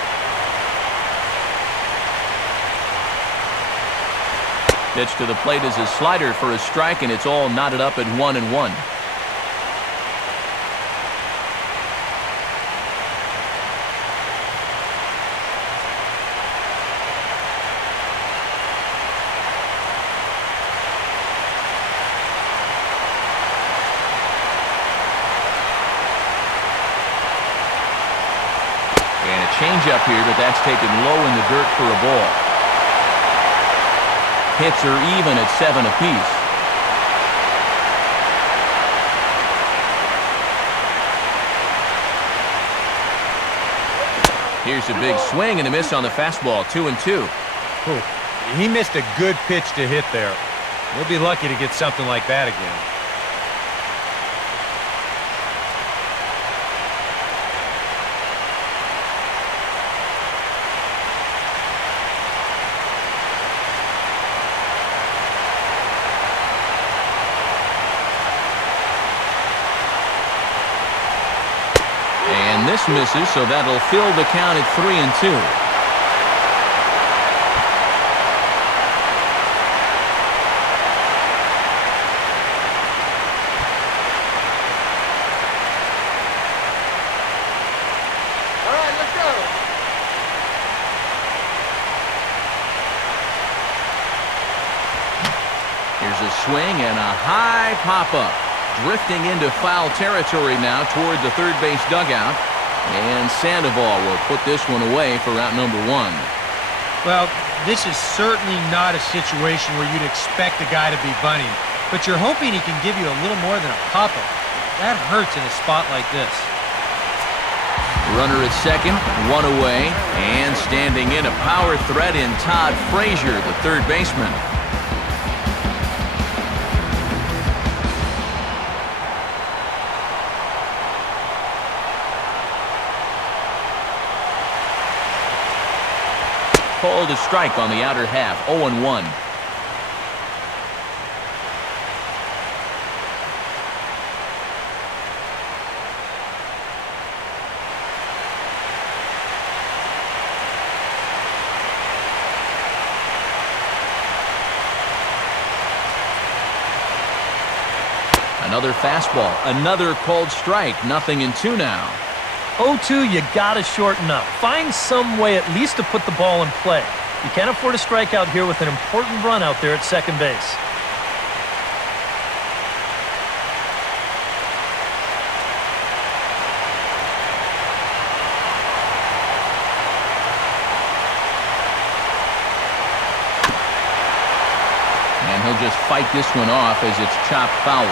Pitch to the plate is a slider for a strike, and it's all knotted up at 1-1. Change up here, but that's taken low in the dirt for a ball. Hits are even at 7 apiece. Here's a big swing and a miss on the fastball, 2-2. Ooh, he missed a good pitch to hit there. He'll be lucky to get something like that again. And this misses, so that'll fill the count at 3-2. All right, let's go. Here's a swing and a high pop-up. Drifting into foul territory now toward the third base dugout. And Sandoval will put this one away for out number 1. Well, this is certainly not a situation where you'd expect a guy to be bunting, but you're hoping he can give you a little more than a pop-up. That hurts in a spot like this. Runner at second, 1 away, and standing in a power threat in Todd Frazier, the third baseman. Called a strike on the outer half, 0-1. Another fastball, another called strike, 0-2 now. 0-2, you gotta shorten up. Find some way at least to put the ball in play. You can't afford a strikeout here with an important run out there at second base. And he'll just fight this one off as it's chopped foul.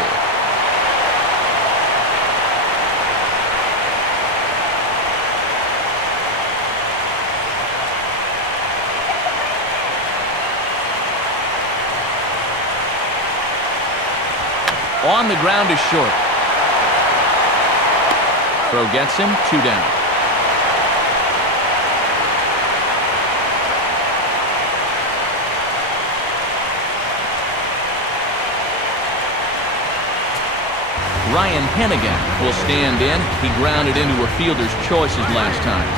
On the ground is short. Throw gets him, 2 down. Ryan Hennigan will stand in. He grounded into a fielder's choices last time.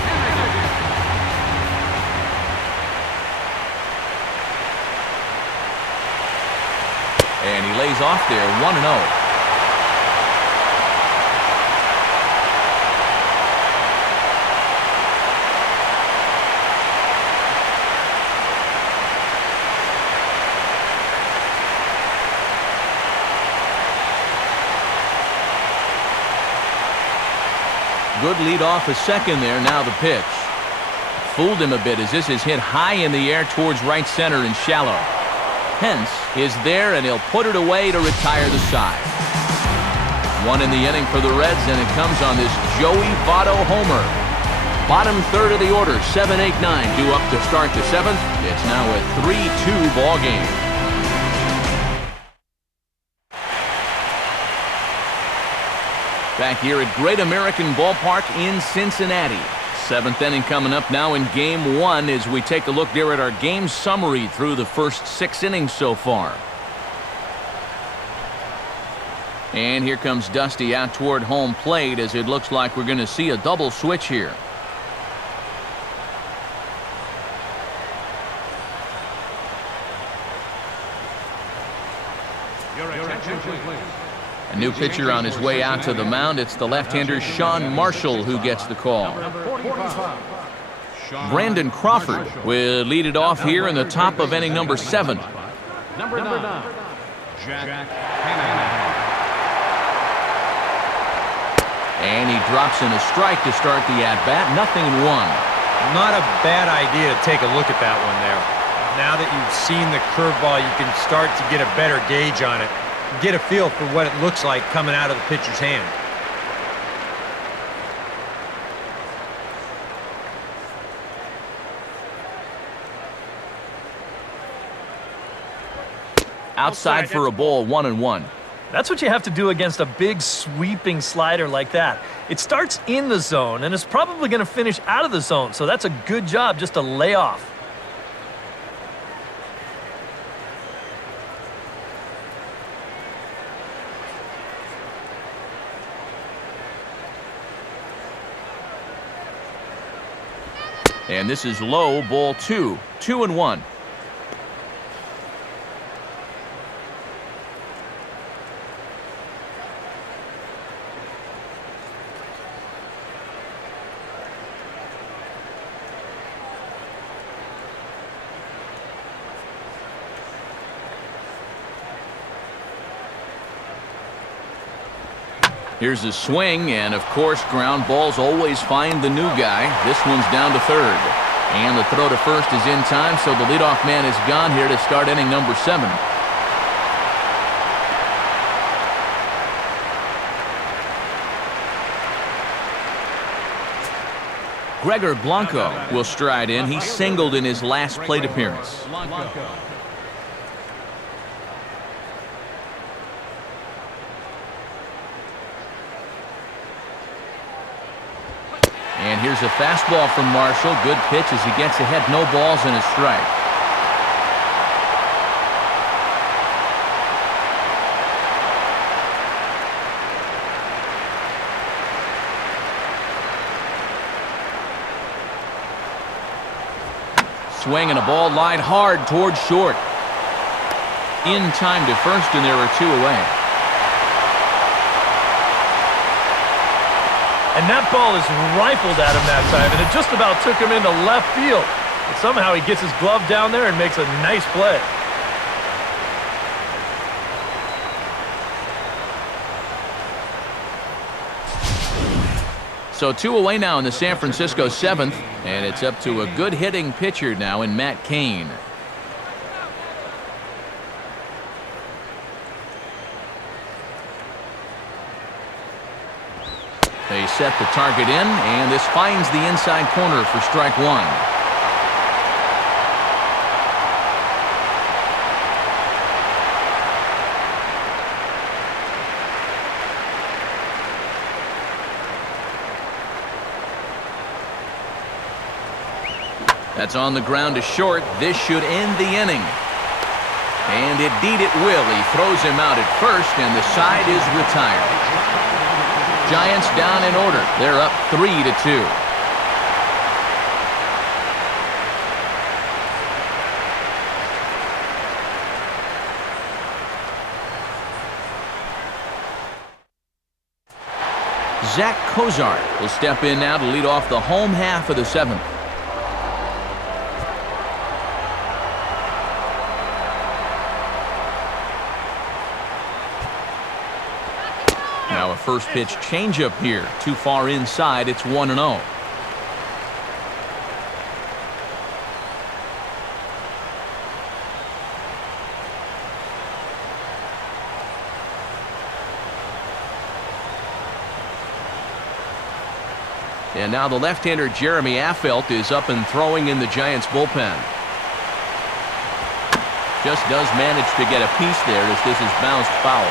And he lays off there, 1-0. Good lead off a second there. Now the pitch. Fooled him a bit as this is hit high in the air towards right center and shallow. Pence is there, and he'll put it away to retire the side. 1 in the inning for the Reds, and it comes on this Joey Votto homer. Bottom third of the order, 7-8-9 due up to start the 7th. It's now a 3-2 ball game. Back here at Great American Ballpark in Cincinnati. 7th inning coming up now in Game 1 as we take a look there at our game summary through the first 6 innings so far. And here comes Dusty out toward home plate as it looks like we're going to see a double switch here. A new pitcher on his way out to the mound. It's the left-hander Sean Marshall who gets the call. Brandon Crawford will lead it off here in the top of inning number 7. Number 9, Jack Hannon. And he drops in a strike to start the at-bat. 0-1. Not a bad idea to take a look at that one there. Now that you've seen the curveball, you can start to get a better gauge on it. Get a feel for what it looks like coming out of the pitcher's hand. Outside for a ball, 1-1. That's what you have to do against a big sweeping slider like that. It starts in the zone and it's probably going to finish out of the zone, so that's a good job just to lay off. And this is low, ball 2. 2-1. Here's a swing, and of course, ground balls always find the new guy. This one's down to third. And the throw to first is in time, so the leadoff man is gone here to start inning number 7. Gregor Blanco will stride in. He singled in his last plate appearance. And here's a fastball from Marshall. Good pitch as he gets ahead. No balls and a strike. Swing and a ball lined hard towards short. In time to first, and there are 2 away. And that ball is rifled at him that time, and it just about took him into left field. But somehow he gets his glove down there and makes a nice play. So 2 away now in the San Francisco 7th, and it's up to a good hitting pitcher now in Matt Cain. They set the target in, and this finds the inside corner for strike 1. That's on the ground to short. This should end the inning. And indeed it will. He throws him out at first, and the side is retired. Giants down in order. They're up 3-2. Zach Cozart will step in now to lead off the home half of the 7th. Now a first pitch changeup here. Too far inside. It's 1-0. And now the left-hander Jeremy Affeldt is up and throwing in the Giants bullpen. Just does manage to get a piece there as this is bounced foul.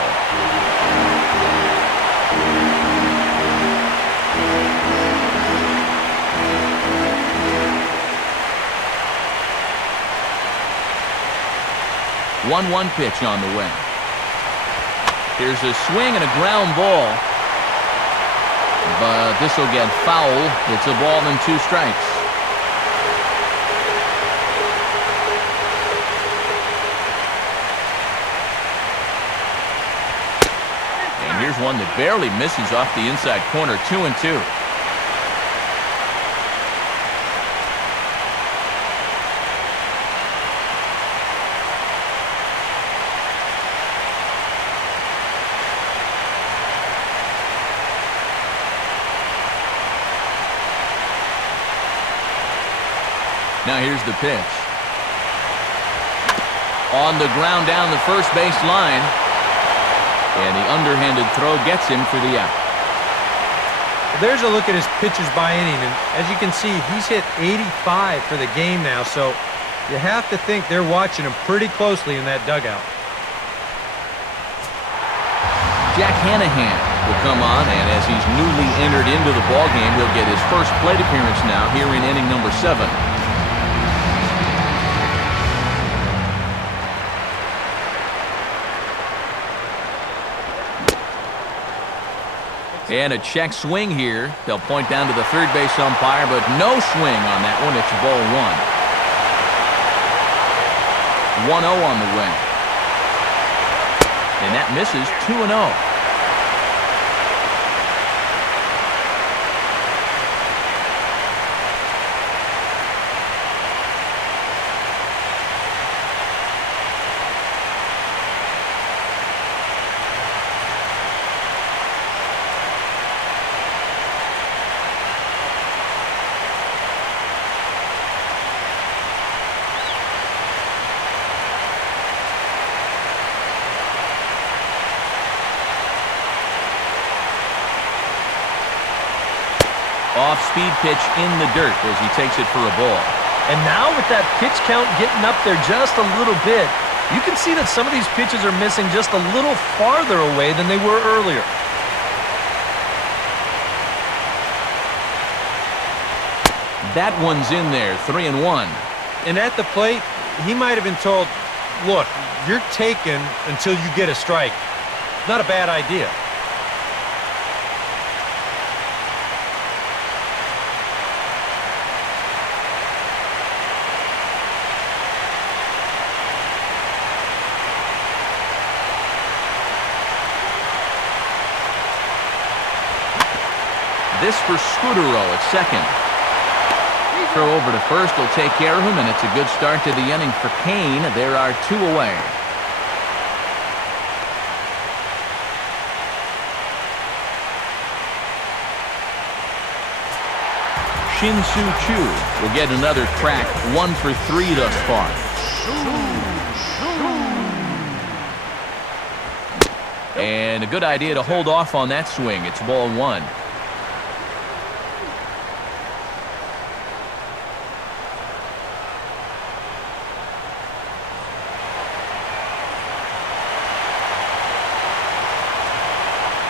1-1 pitch on the way. Here's a swing and a ground ball. But this will get foul. It's a ball and 2 strikes. And here's one that barely misses off the inside corner. 2-2. Now here's the pitch. On the ground down the first base line. And the underhanded throw gets him for the out. There's a look at his pitches by inning, and as you can see, he's hit 85 for the game now, so you have to think they're watching him pretty closely in that dugout. Jack Hanahan will come on, and as he's newly entered into the ballgame, he'll get his first plate appearance now here in inning number 7. And a check swing here. They'll point down to the third base umpire, but no swing on that one. It's ball 1. 1-0 on the way. And that misses. 2-0. Off-speed pitch in the dirt as he takes it for a ball. And now with that pitch count getting up there just a little bit, you can see that some of these pitches are missing just a little farther away than they were earlier. That one's in there, 3-1. And at the plate, he might have been told, look, you're taken until you get a strike. Not a bad idea. This for Scudero at second. Throw over to first will take care of him, and it's a good start to the inning for Kane. There are 2 away. Shin-Soo Choo will get another crack. 1 for 3 thus far. And a good idea to hold off on that swing. It's ball 1.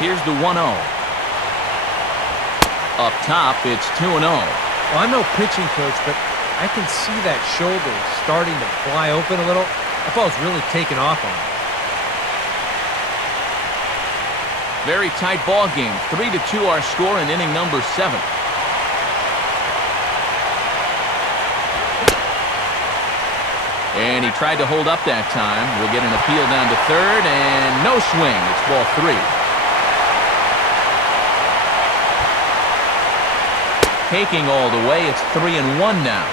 Here's the 1-0. Up top, it's 2-0. Well, I'm no pitching coach, but I can see that shoulder starting to fly open a little. That ball's really taking off on him. Very tight ball game. 3-2 our score in inning number 7. And he tried to hold up that time. We'll get an appeal down to third, and no swing. It's ball 3. Taking all the way, it's 3-1 now.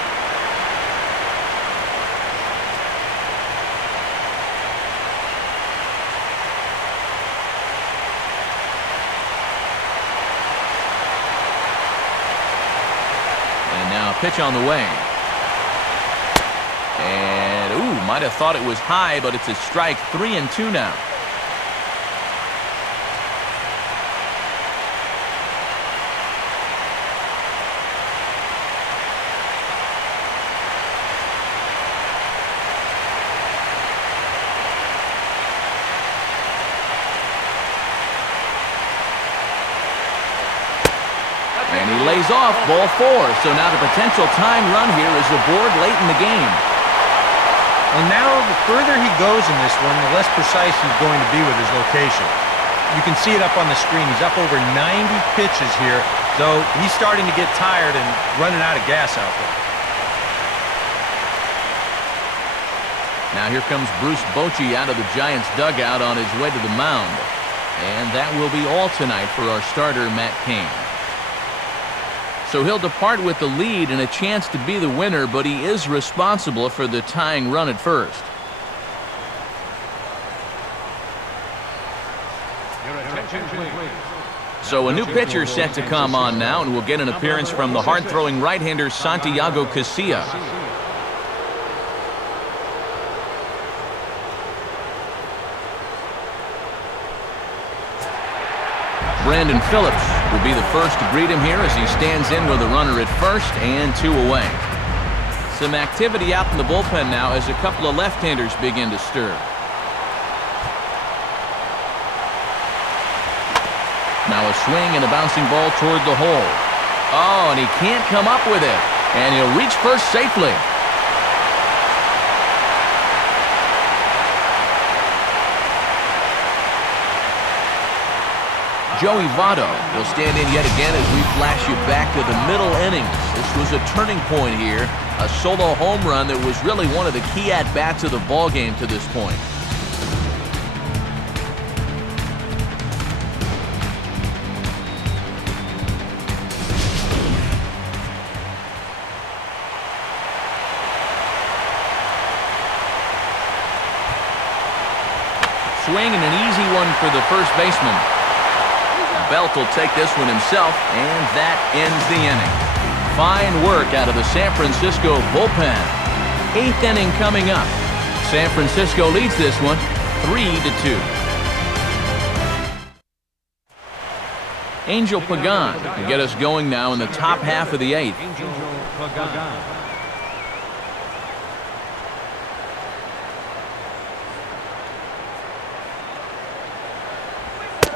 And now a pitch on the way. And, ooh, might have thought it was high, but it's a strike. 3-2 now. Lays off, ball 4. So now the potential time run here is aboard late in the game. Well, now the further he goes in this one, the less precise he's going to be with his location. You can see it up on the screen. He's up over 90 pitches here, so he's starting to get tired and running out of gas out there. Now here comes Bruce Bochy out of the Giants dugout on his way to the mound. And that will be all tonight for our starter, Matt Cain. So he'll depart with the lead and a chance to be the winner, but he is responsible for the tying run at first. So a new pitcher set to come on now, and we'll get an appearance from the hard-throwing right-hander Santiago Casilla. Brandon Phillips will be the first to greet him here as he stands in with a runner at first and 2 away. Some activity out in the bullpen now as a couple of left-handers begin to stir. Now a swing and a bouncing ball toward the hole. Oh, and he can't come up with it. And he'll reach first safely. Joey Votto will stand in yet again as we flash you back to the middle innings. This was a turning point here, a solo home run that was really one of the key at-bats of the ballgame to this point. Swing and an easy one for the first baseman. Belt will take this one himself, and that ends the inning. Fine work out of the San Francisco bullpen. 8th inning coming up. San Francisco leads this one 3-2. Angel Pagan will get us going now in the top half of the 8th.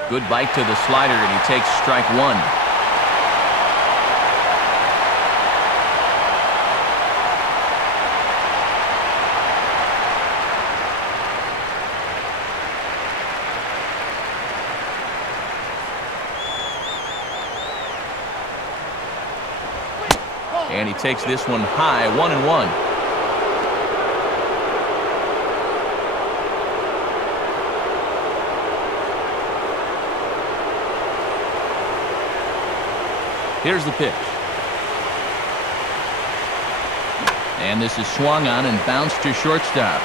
Good bite to the slider, and he takes strike 1. And he takes this one high, 1-1. Here's the pitch. And this is swung on and bounced to shortstop.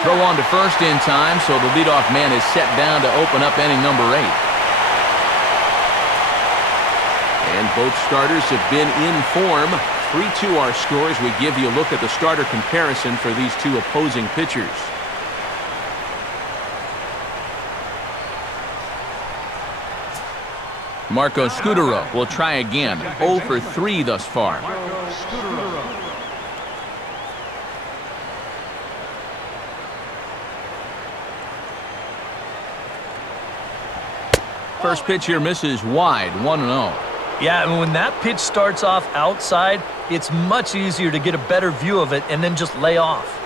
Throw on to first in time, so the leadoff man is set down to open up inning number 8. And both starters have been in form. 3-2 our scores. We give you a look at the starter comparison for these two opposing pitchers. Marco Scutaro will try again. 0 for 3 thus far. First pitch here misses wide, 1-0. Yeah, and when that pitch starts off outside, it's much easier to get a better view of it and then just lay off.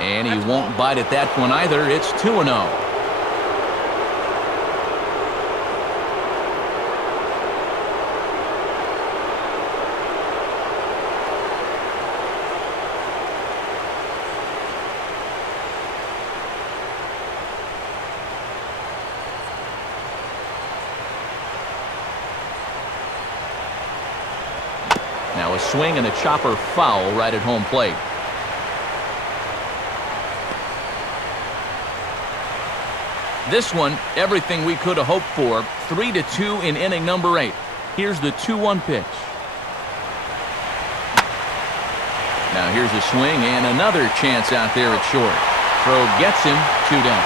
And he won't bite at that one either. It's 2-0. Now a swing and a chopper foul right at home plate. This one, everything we could have hoped for. 3-2 in inning number 8. Here's the 2-1 pitch. Now here's a swing and another chance out there at short. Throw gets him 2 down.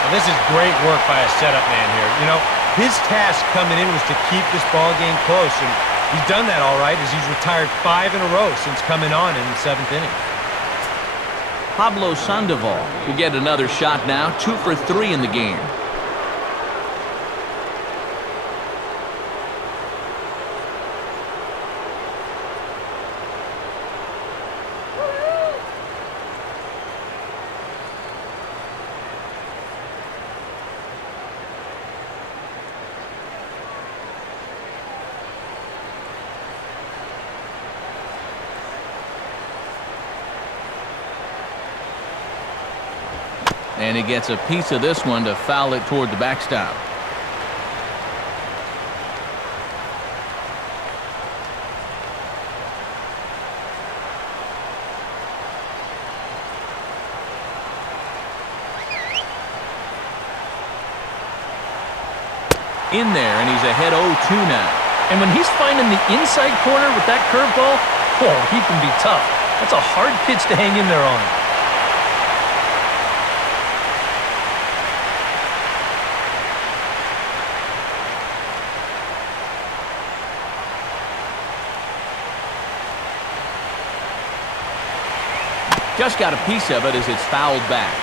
Well, this is great work by a setup man here. You know, his task coming in was to keep this ball game close, and He's done that all right, as he's retired 5 in a row since coming on in the 7th inning. Pablo Sandoval will get another shot now, 2 for 3 in the game. And he gets a piece of this one to foul it toward the backstop. In there, and he's ahead 0-2 now. And when he's finding the inside corner with that curveball, oh, he can be tough. That's a hard pitch to hang in there on. Just got a piece of it as it's fouled back.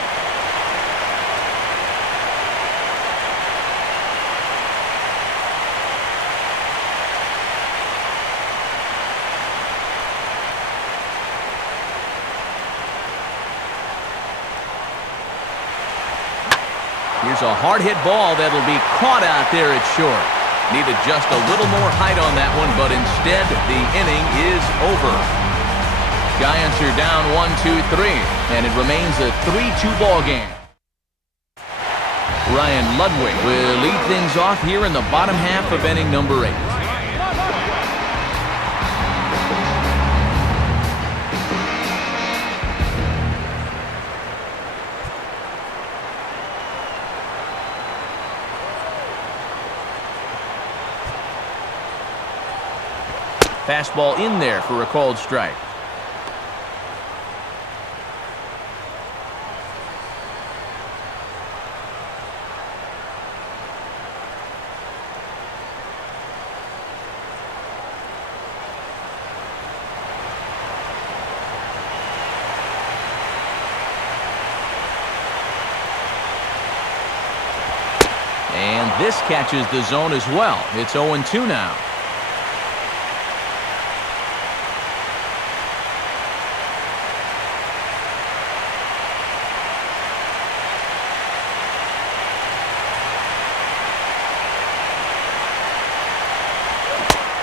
Here's a hard hit ball that'll be caught out there at short. Needed just a little more height on that one, but instead the inning is over. Giants are down 1-2-3, and it remains a 3-2 ball game. Ryan Ludwig will lead things off here in the bottom half of inning number 8. Fastball in there for a called strike. And this catches the zone as well. It's 0-2 now.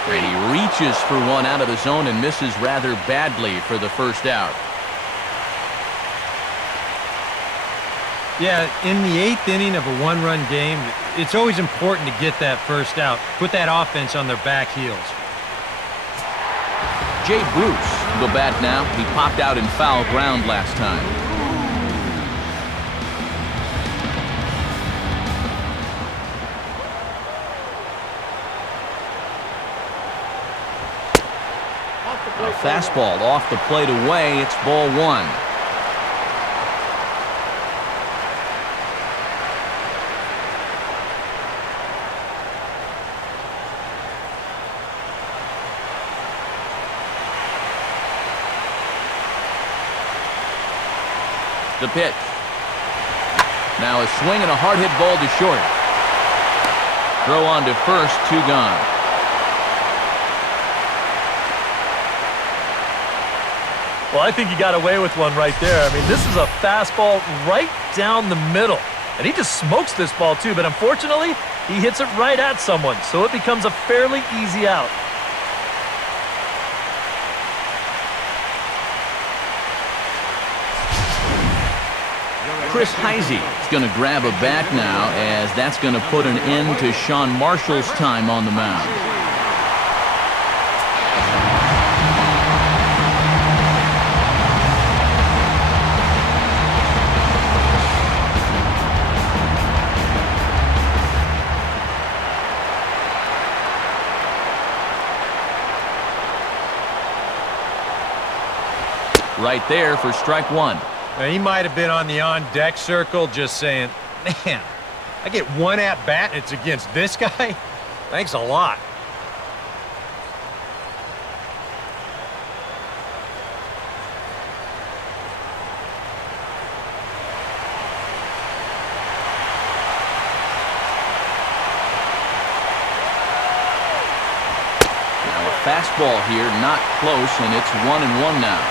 And he reaches for one out of the zone and misses rather badly for the first out. Yeah, in the 8th inning of a one-run game, it's always important to get that first out. Put that offense on their back heels. Jay Bruce will bat now. He popped out in foul ground last time. A fastball off the plate away. It's ball 1. The pitch. Now a swing and a hard hit ball to short. Throw on to first, 2 gone. Well, I think he got away with one right there. I mean, this is a fastball right down the middle. And he just smokes this ball too, but unfortunately, he hits it right at someone, so it becomes a fairly easy out. Chris Heisey is going to grab a bat now, as that's going to put an end to Sean Marshall's time on the mound. Right there for strike 1. Now, he might have been on the on-deck circle just saying, man, I get one at-bat and it's against this guy? Thanks a lot. fastball here, not close, and it's 1-1 now.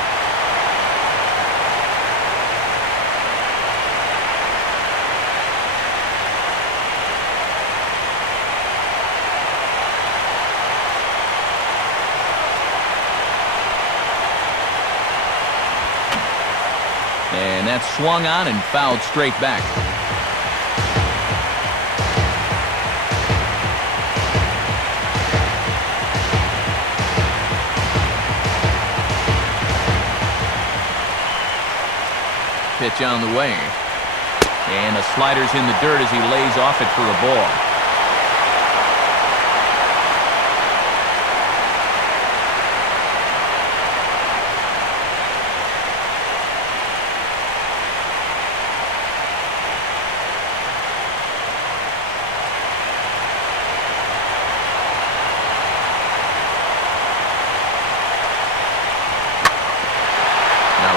And that's swung on and fouled straight back. Pitch on the way. And the slider's in the dirt as he lays off it for a ball.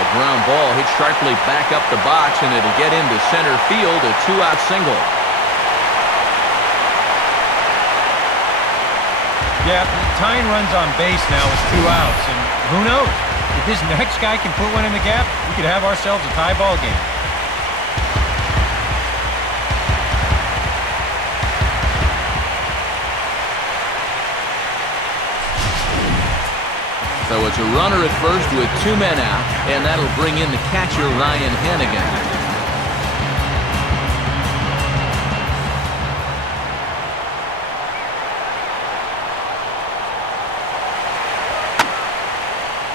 Ground ball hit sharply back up the box, and it'll get into center field, a two-out single. Yeah, tying runs on base now with 2 outs, and who knows? If this next guy can put one in the gap, we could have ourselves a tie ball game. So it's a runner at first with 2 men out, and that'll bring in the catcher, Ryan Hannigan.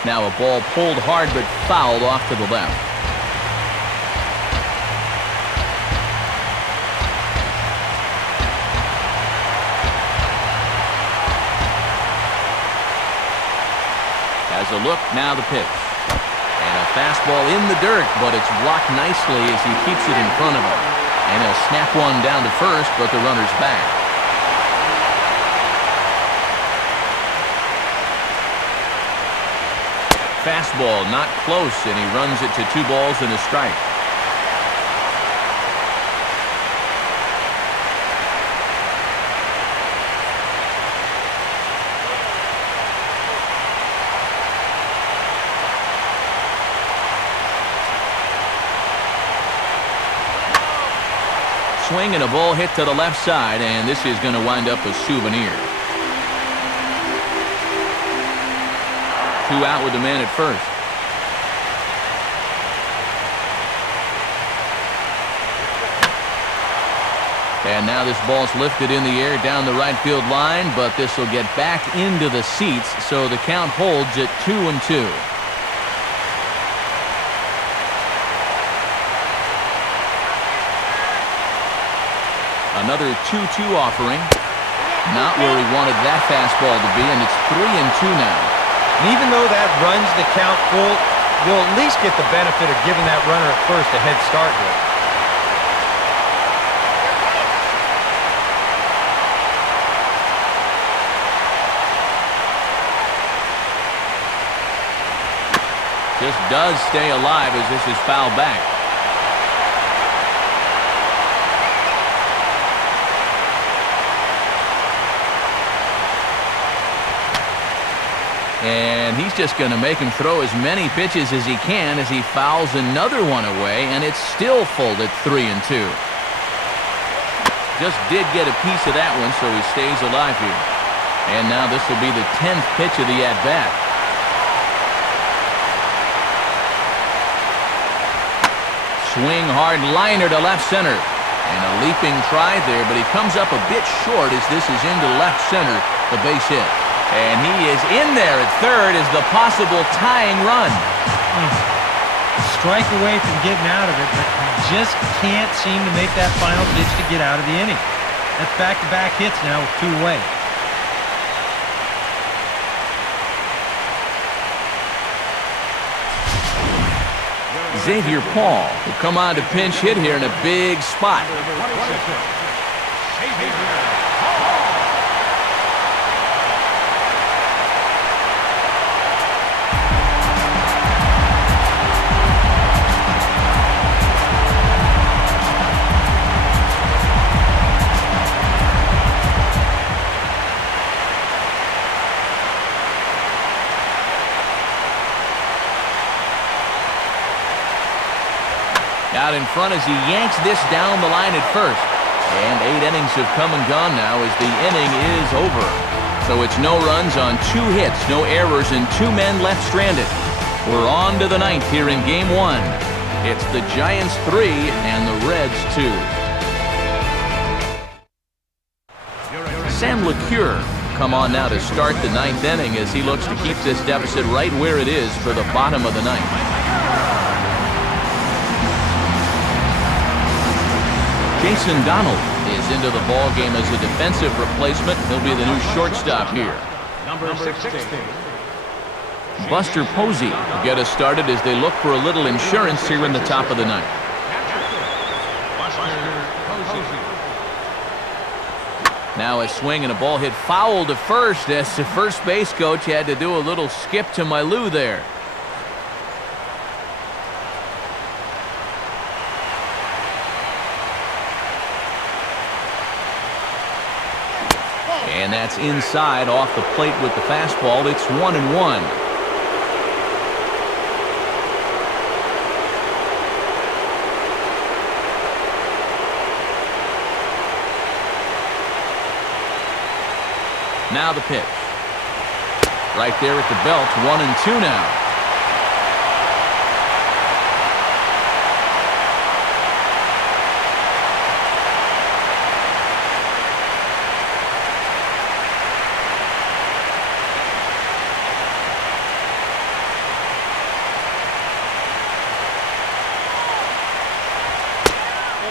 Now a ball pulled hard but fouled off to the left. Has a look, now the pitch. And a fastball in the dirt, but it's blocked nicely as he keeps it in front of him. And he'll snap one down to first, but the runner's back. Fastball not close, and he runs it to 2 balls and a strike. Swing and a ball hit to the left side, and this is going to wind up a souvenir. 2 out with the man at first. And now this ball's lifted in the air down the right field line, but this will get back into the seats, so the count holds at 2-2. Another 2-2 offering. Not where he wanted that fastball to be, and it's 3-2 now. And even though that runs the count full, you'll at least get the benefit of giving that runner at first a head start here. Just does stay alive as this is fouled back. And he's just going to make him throw as many pitches as he can as he fouls another one away, and it's still full at 3-2. Just did get a piece of that one, so he stays alive here. And now this will be the 10th pitch of the at-bat. Swing hard liner to left center. And a leaping try there, but he comes up a bit short as this is into left center, the base hit. And he is in there at third as the possible tying run. Strike away from getting out of it, but just can't seem to make that final pitch to get out of the inning. That's back-to-back hits now with 2 away. Xavier Paul will come on to pinch hit here in a big spot. out in front as he yanks this down the line at first. And 8 innings have come and gone now as the inning is over. So it's no runs on 2 hits, no errors, and 2 men left stranded. We're on to the 9th here in Game 1. It's the Giants 3 and the Reds 2. Sam LeCure come on now to start the 9th inning as he looks to keep this deficit right where it is for the bottom of the 9th. Jason Donald is into the ball game as a defensive replacement. He'll be the new shortstop here. Number 16. Buster Posey will get us started as they look for a little insurance here in the top of the 9th. Now a swing and a ball hit foul to first as the first base coach had to do a little skip to my loo there. And that's inside off the plate with the fastball. It's 1-1. Now the pitch. Right there at the belt, 1-2 now.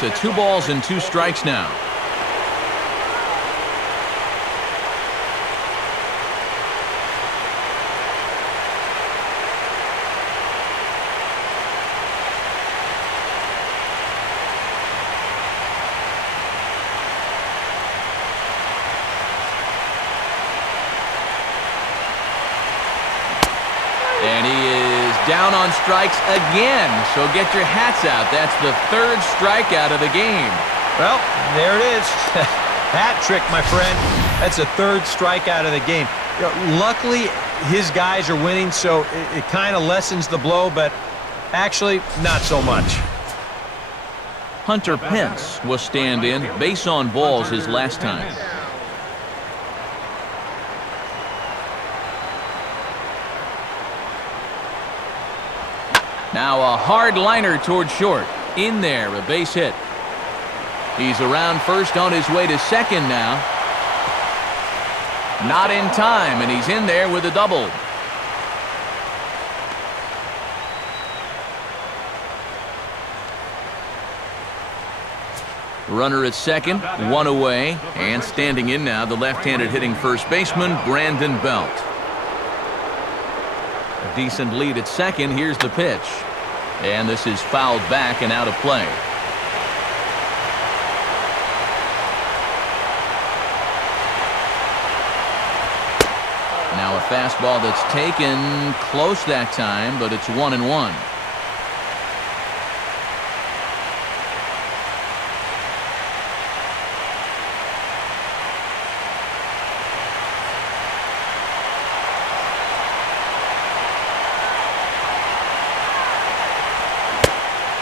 To 2 balls and 2 strikes now. And he is down on strikes again. So get your hats out. That's the 3rd strikeout of the game. Well, there it is. Hat trick, my friend. That's a 3rd strikeout of the game. You know, luckily, his guys are winning, so it kind of lessens the blow, but actually, not so much. Hunter Pence will stand in. Base on balls his last time. Now a hard liner toward short. In there, a base hit. He's around first on his way to second now. Not in time, and he's in there with a double. Runner at second, 1 away, and standing in now, the left-handed hitting first baseman, Brandon Belt. A decent lead at second. Here's the pitch. And this is fouled back and out of play. Now a fastball that's taken close that time, but it's 1-1.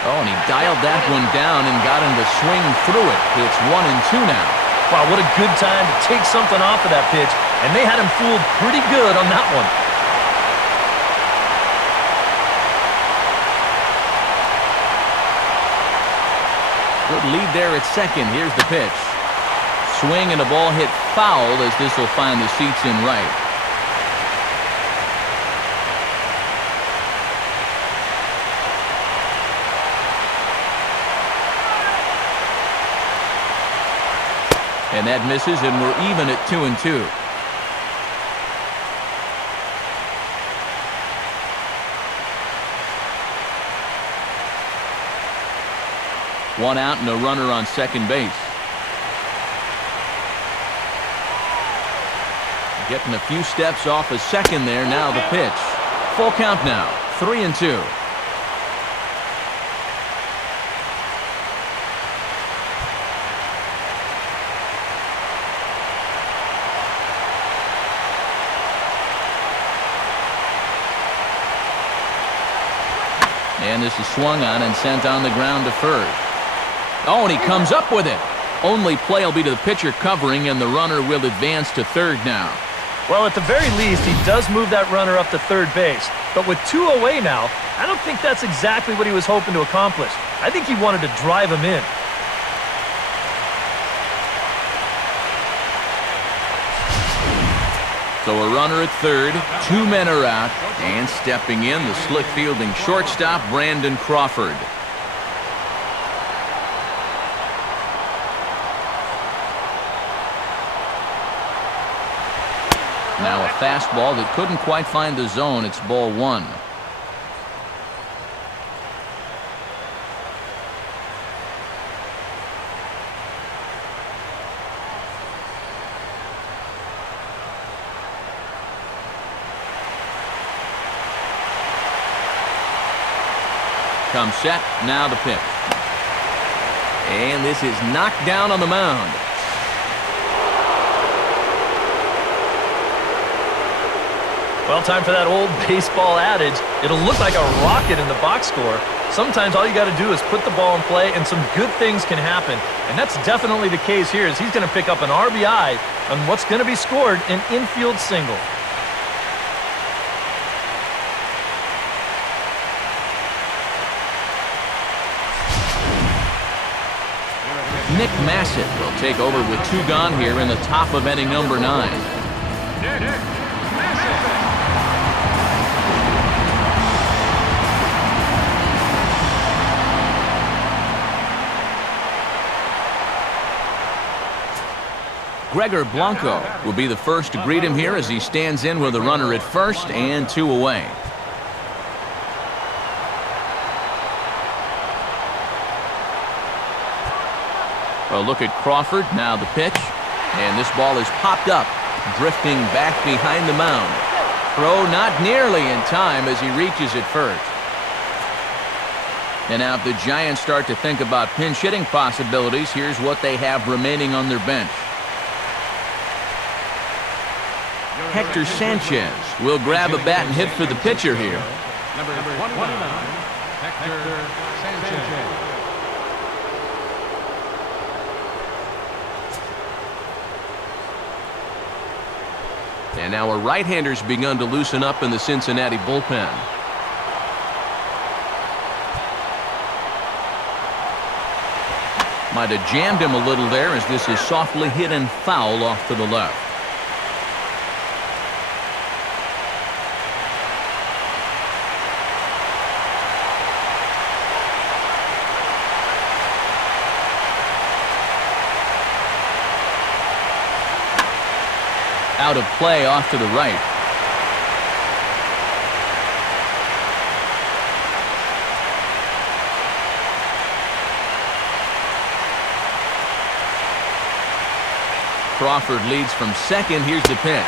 Oh, and he dialed that one down and got him to swing through it. It's 1-2 now. Wow, what a good time to take something off of that pitch, and they had him fooled pretty good on that one. Good lead there at second. Here's the pitch. Swing and a ball hit foul as this will find the seats in right. And that misses, and we're even at 2-2. One out and a runner on second base. Getting a few steps off a second there. Now the pitch. Full count now. 3-2. And And this is swung on and sent on the ground to first. Oh, and he comes up with it. Only play will be to the pitcher covering, and the runner will advance to third now. Well, at the very least, he does move that runner up to third base. But with 2 away now, I don't think that's exactly what he was hoping to accomplish. I think he wanted to drive him in. So a runner at third, 2 men are out, and stepping in, the slick fielding shortstop, Brandon Crawford. Now a fastball that couldn't quite find the zone. It's ball 1. Comes set, now the pitch. And this is knocked down on the mound. Well, time for that old baseball adage. It'll look like a rocket in the box score. Sometimes all you got to do is put the ball in play and some good things can happen. And that's definitely the case here, as he's going to pick up an RBI on what's going to be scored an infield single. Nick Massett will take over with 2 gone here in the top of inning number 9. Gregor Blanco will be the first to greet him here as he stands in with a runner at first and 2 away. Well, look at Crawford, now the pitch, and this ball is popped up, drifting back behind the mound. Throw not nearly in time as he reaches it first. And now if the Giants start to think about pinch hitting possibilities, here's what they have remaining on their bench. Hector Sanchez will grab a bat and hit for the pitcher here. Number 29, Hector Sanchez. And now a right-hander's begun to loosen up in the Cincinnati bullpen. Might have jammed him a little there as this is softly hit and foul off to the left. Out of play off to the right. Crawford leads from second. Here's the pitch.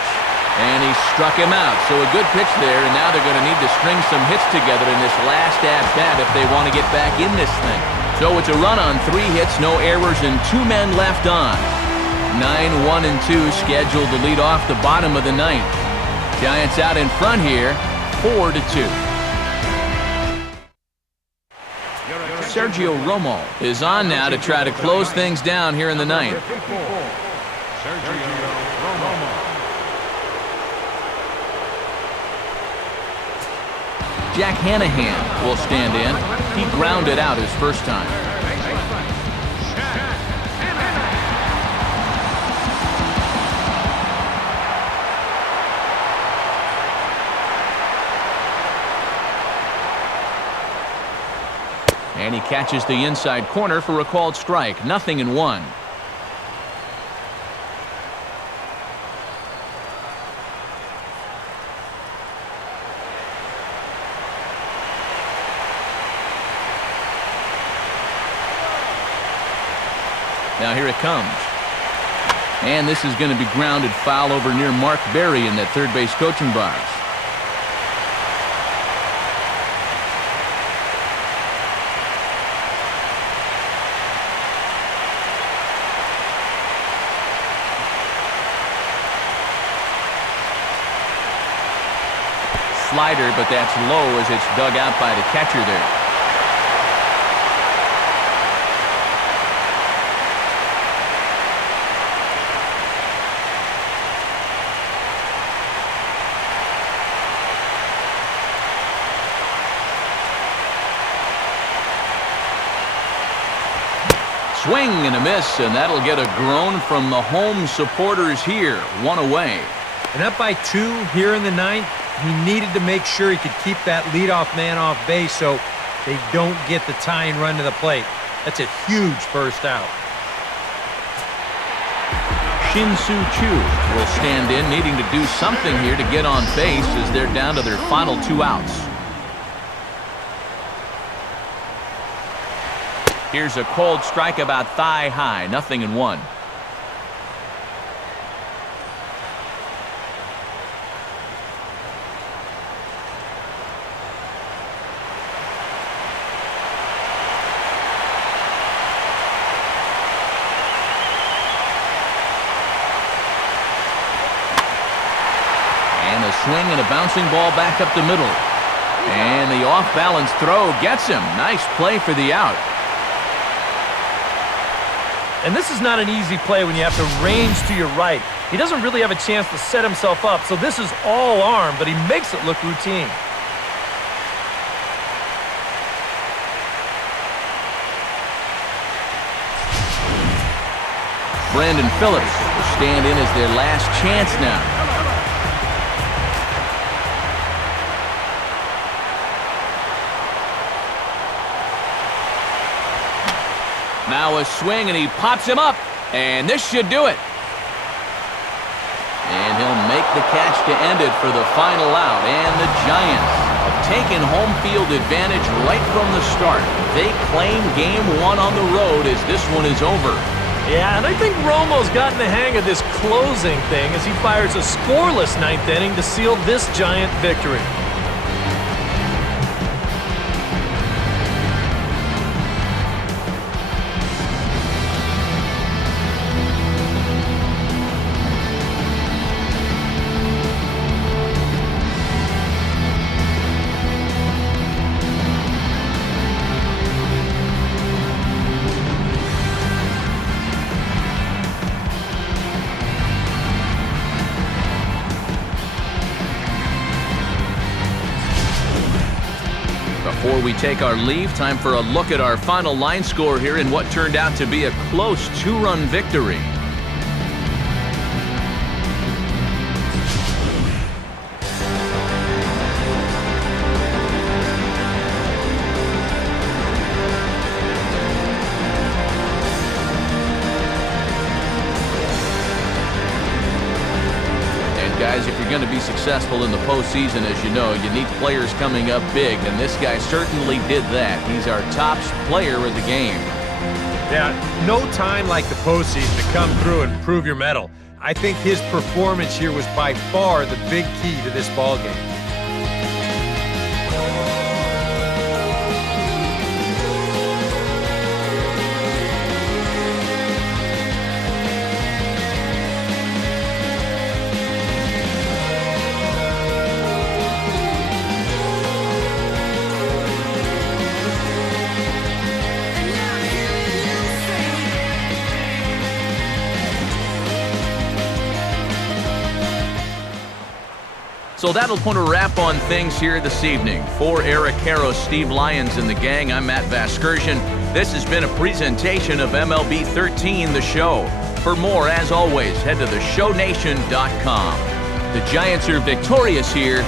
And he struck him out. So a good pitch there, and now they're going to need to string some hits together in this last at-bat if they want to get back in this thing. So it's a run on 3 hits, no errors, and 2 men left on. 9, 1, and 2 scheduled to lead off the bottom of the 9th. Giants out in front here, 4-2. Sergio Romo is on now to try to close things down here in the 9th. Sergio Romo. Jack Hanahan will stand in. He grounded out his first time. And he catches the inside corner for a called strike. 0-1. Now here it comes. And this is going to be grounded foul over near Mark Berry in that third base coaching box. Slider, but that's low as it's dug out by the catcher there. swing and a miss, and that'll get a groan from the home supporters here. 1 away. And up by 2 here in the 9th, he needed to make sure he could keep that leadoff man off base so they don't get the tying run to the plate. That's a huge first out. Shin-Soo Choo will stand in, needing to do something here to get on base as they're down to their final 2 outs. Here's a cold strike about thigh high, 0-1. And a swing and a bouncing ball back up the middle. And the off-balance throw gets him. Nice play for the out. And this is not an easy play when you have to range to your right. He doesn't really have a chance to set himself up, so this is all arm, but he makes it look routine. Brandon Phillips will stand in as their last chance now. Now a swing, and he pops him up, and this should do it. And he'll make the catch to end it for the final out. And the Giants have taken home field advantage right from the start. They claim Game 1 on the road as this one is over. Yeah, and I think Romo's gotten the hang of this closing thing as he fires a scoreless 9th inning to seal this Giant victory. Before we take our leave, time for a look at our final line score here in what turned out to be a close 2-run victory. Guys, if you're going to be successful in the postseason, as you know, you need players coming up big, and this guy certainly did that. He's our top player of the game. Yeah, no time like the postseason to come through and prove your mettle. I think his performance here was by far the big key to this ballgame. So that'll put a wrap on things here this evening. For Eric Harrow, Steve Lyons, and the gang, I'm Matt Vasgersian. This has been a presentation of MLB 13, The Show. For more, as always, head to theshownation.com. The Giants are victorious here,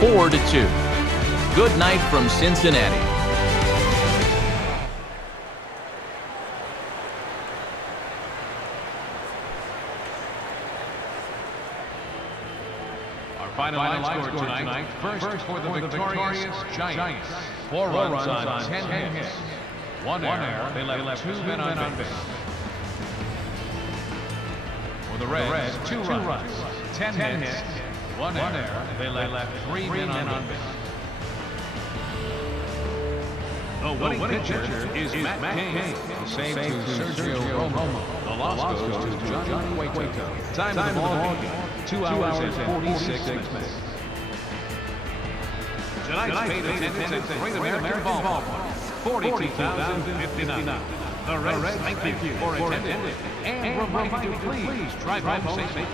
4-2. Good night from Cincinnati. Final line score tonight. First for the victorious Giants. 4 runs on 10 hits. 1 error. They left 2 men on base. For the Reds, 2 runs. 10 hits. 1 error. They left 3 men on base. The winning pitcher is Matt Cain. The save to Sergio Romo. The loss goes to Johnny Cueto. Time of the ball game, 2 hours and 46 minutes. Tonight's paid attendance at Great American Ballpark, 42,059. The Reds thank you for attending and remind you to please drive home safely.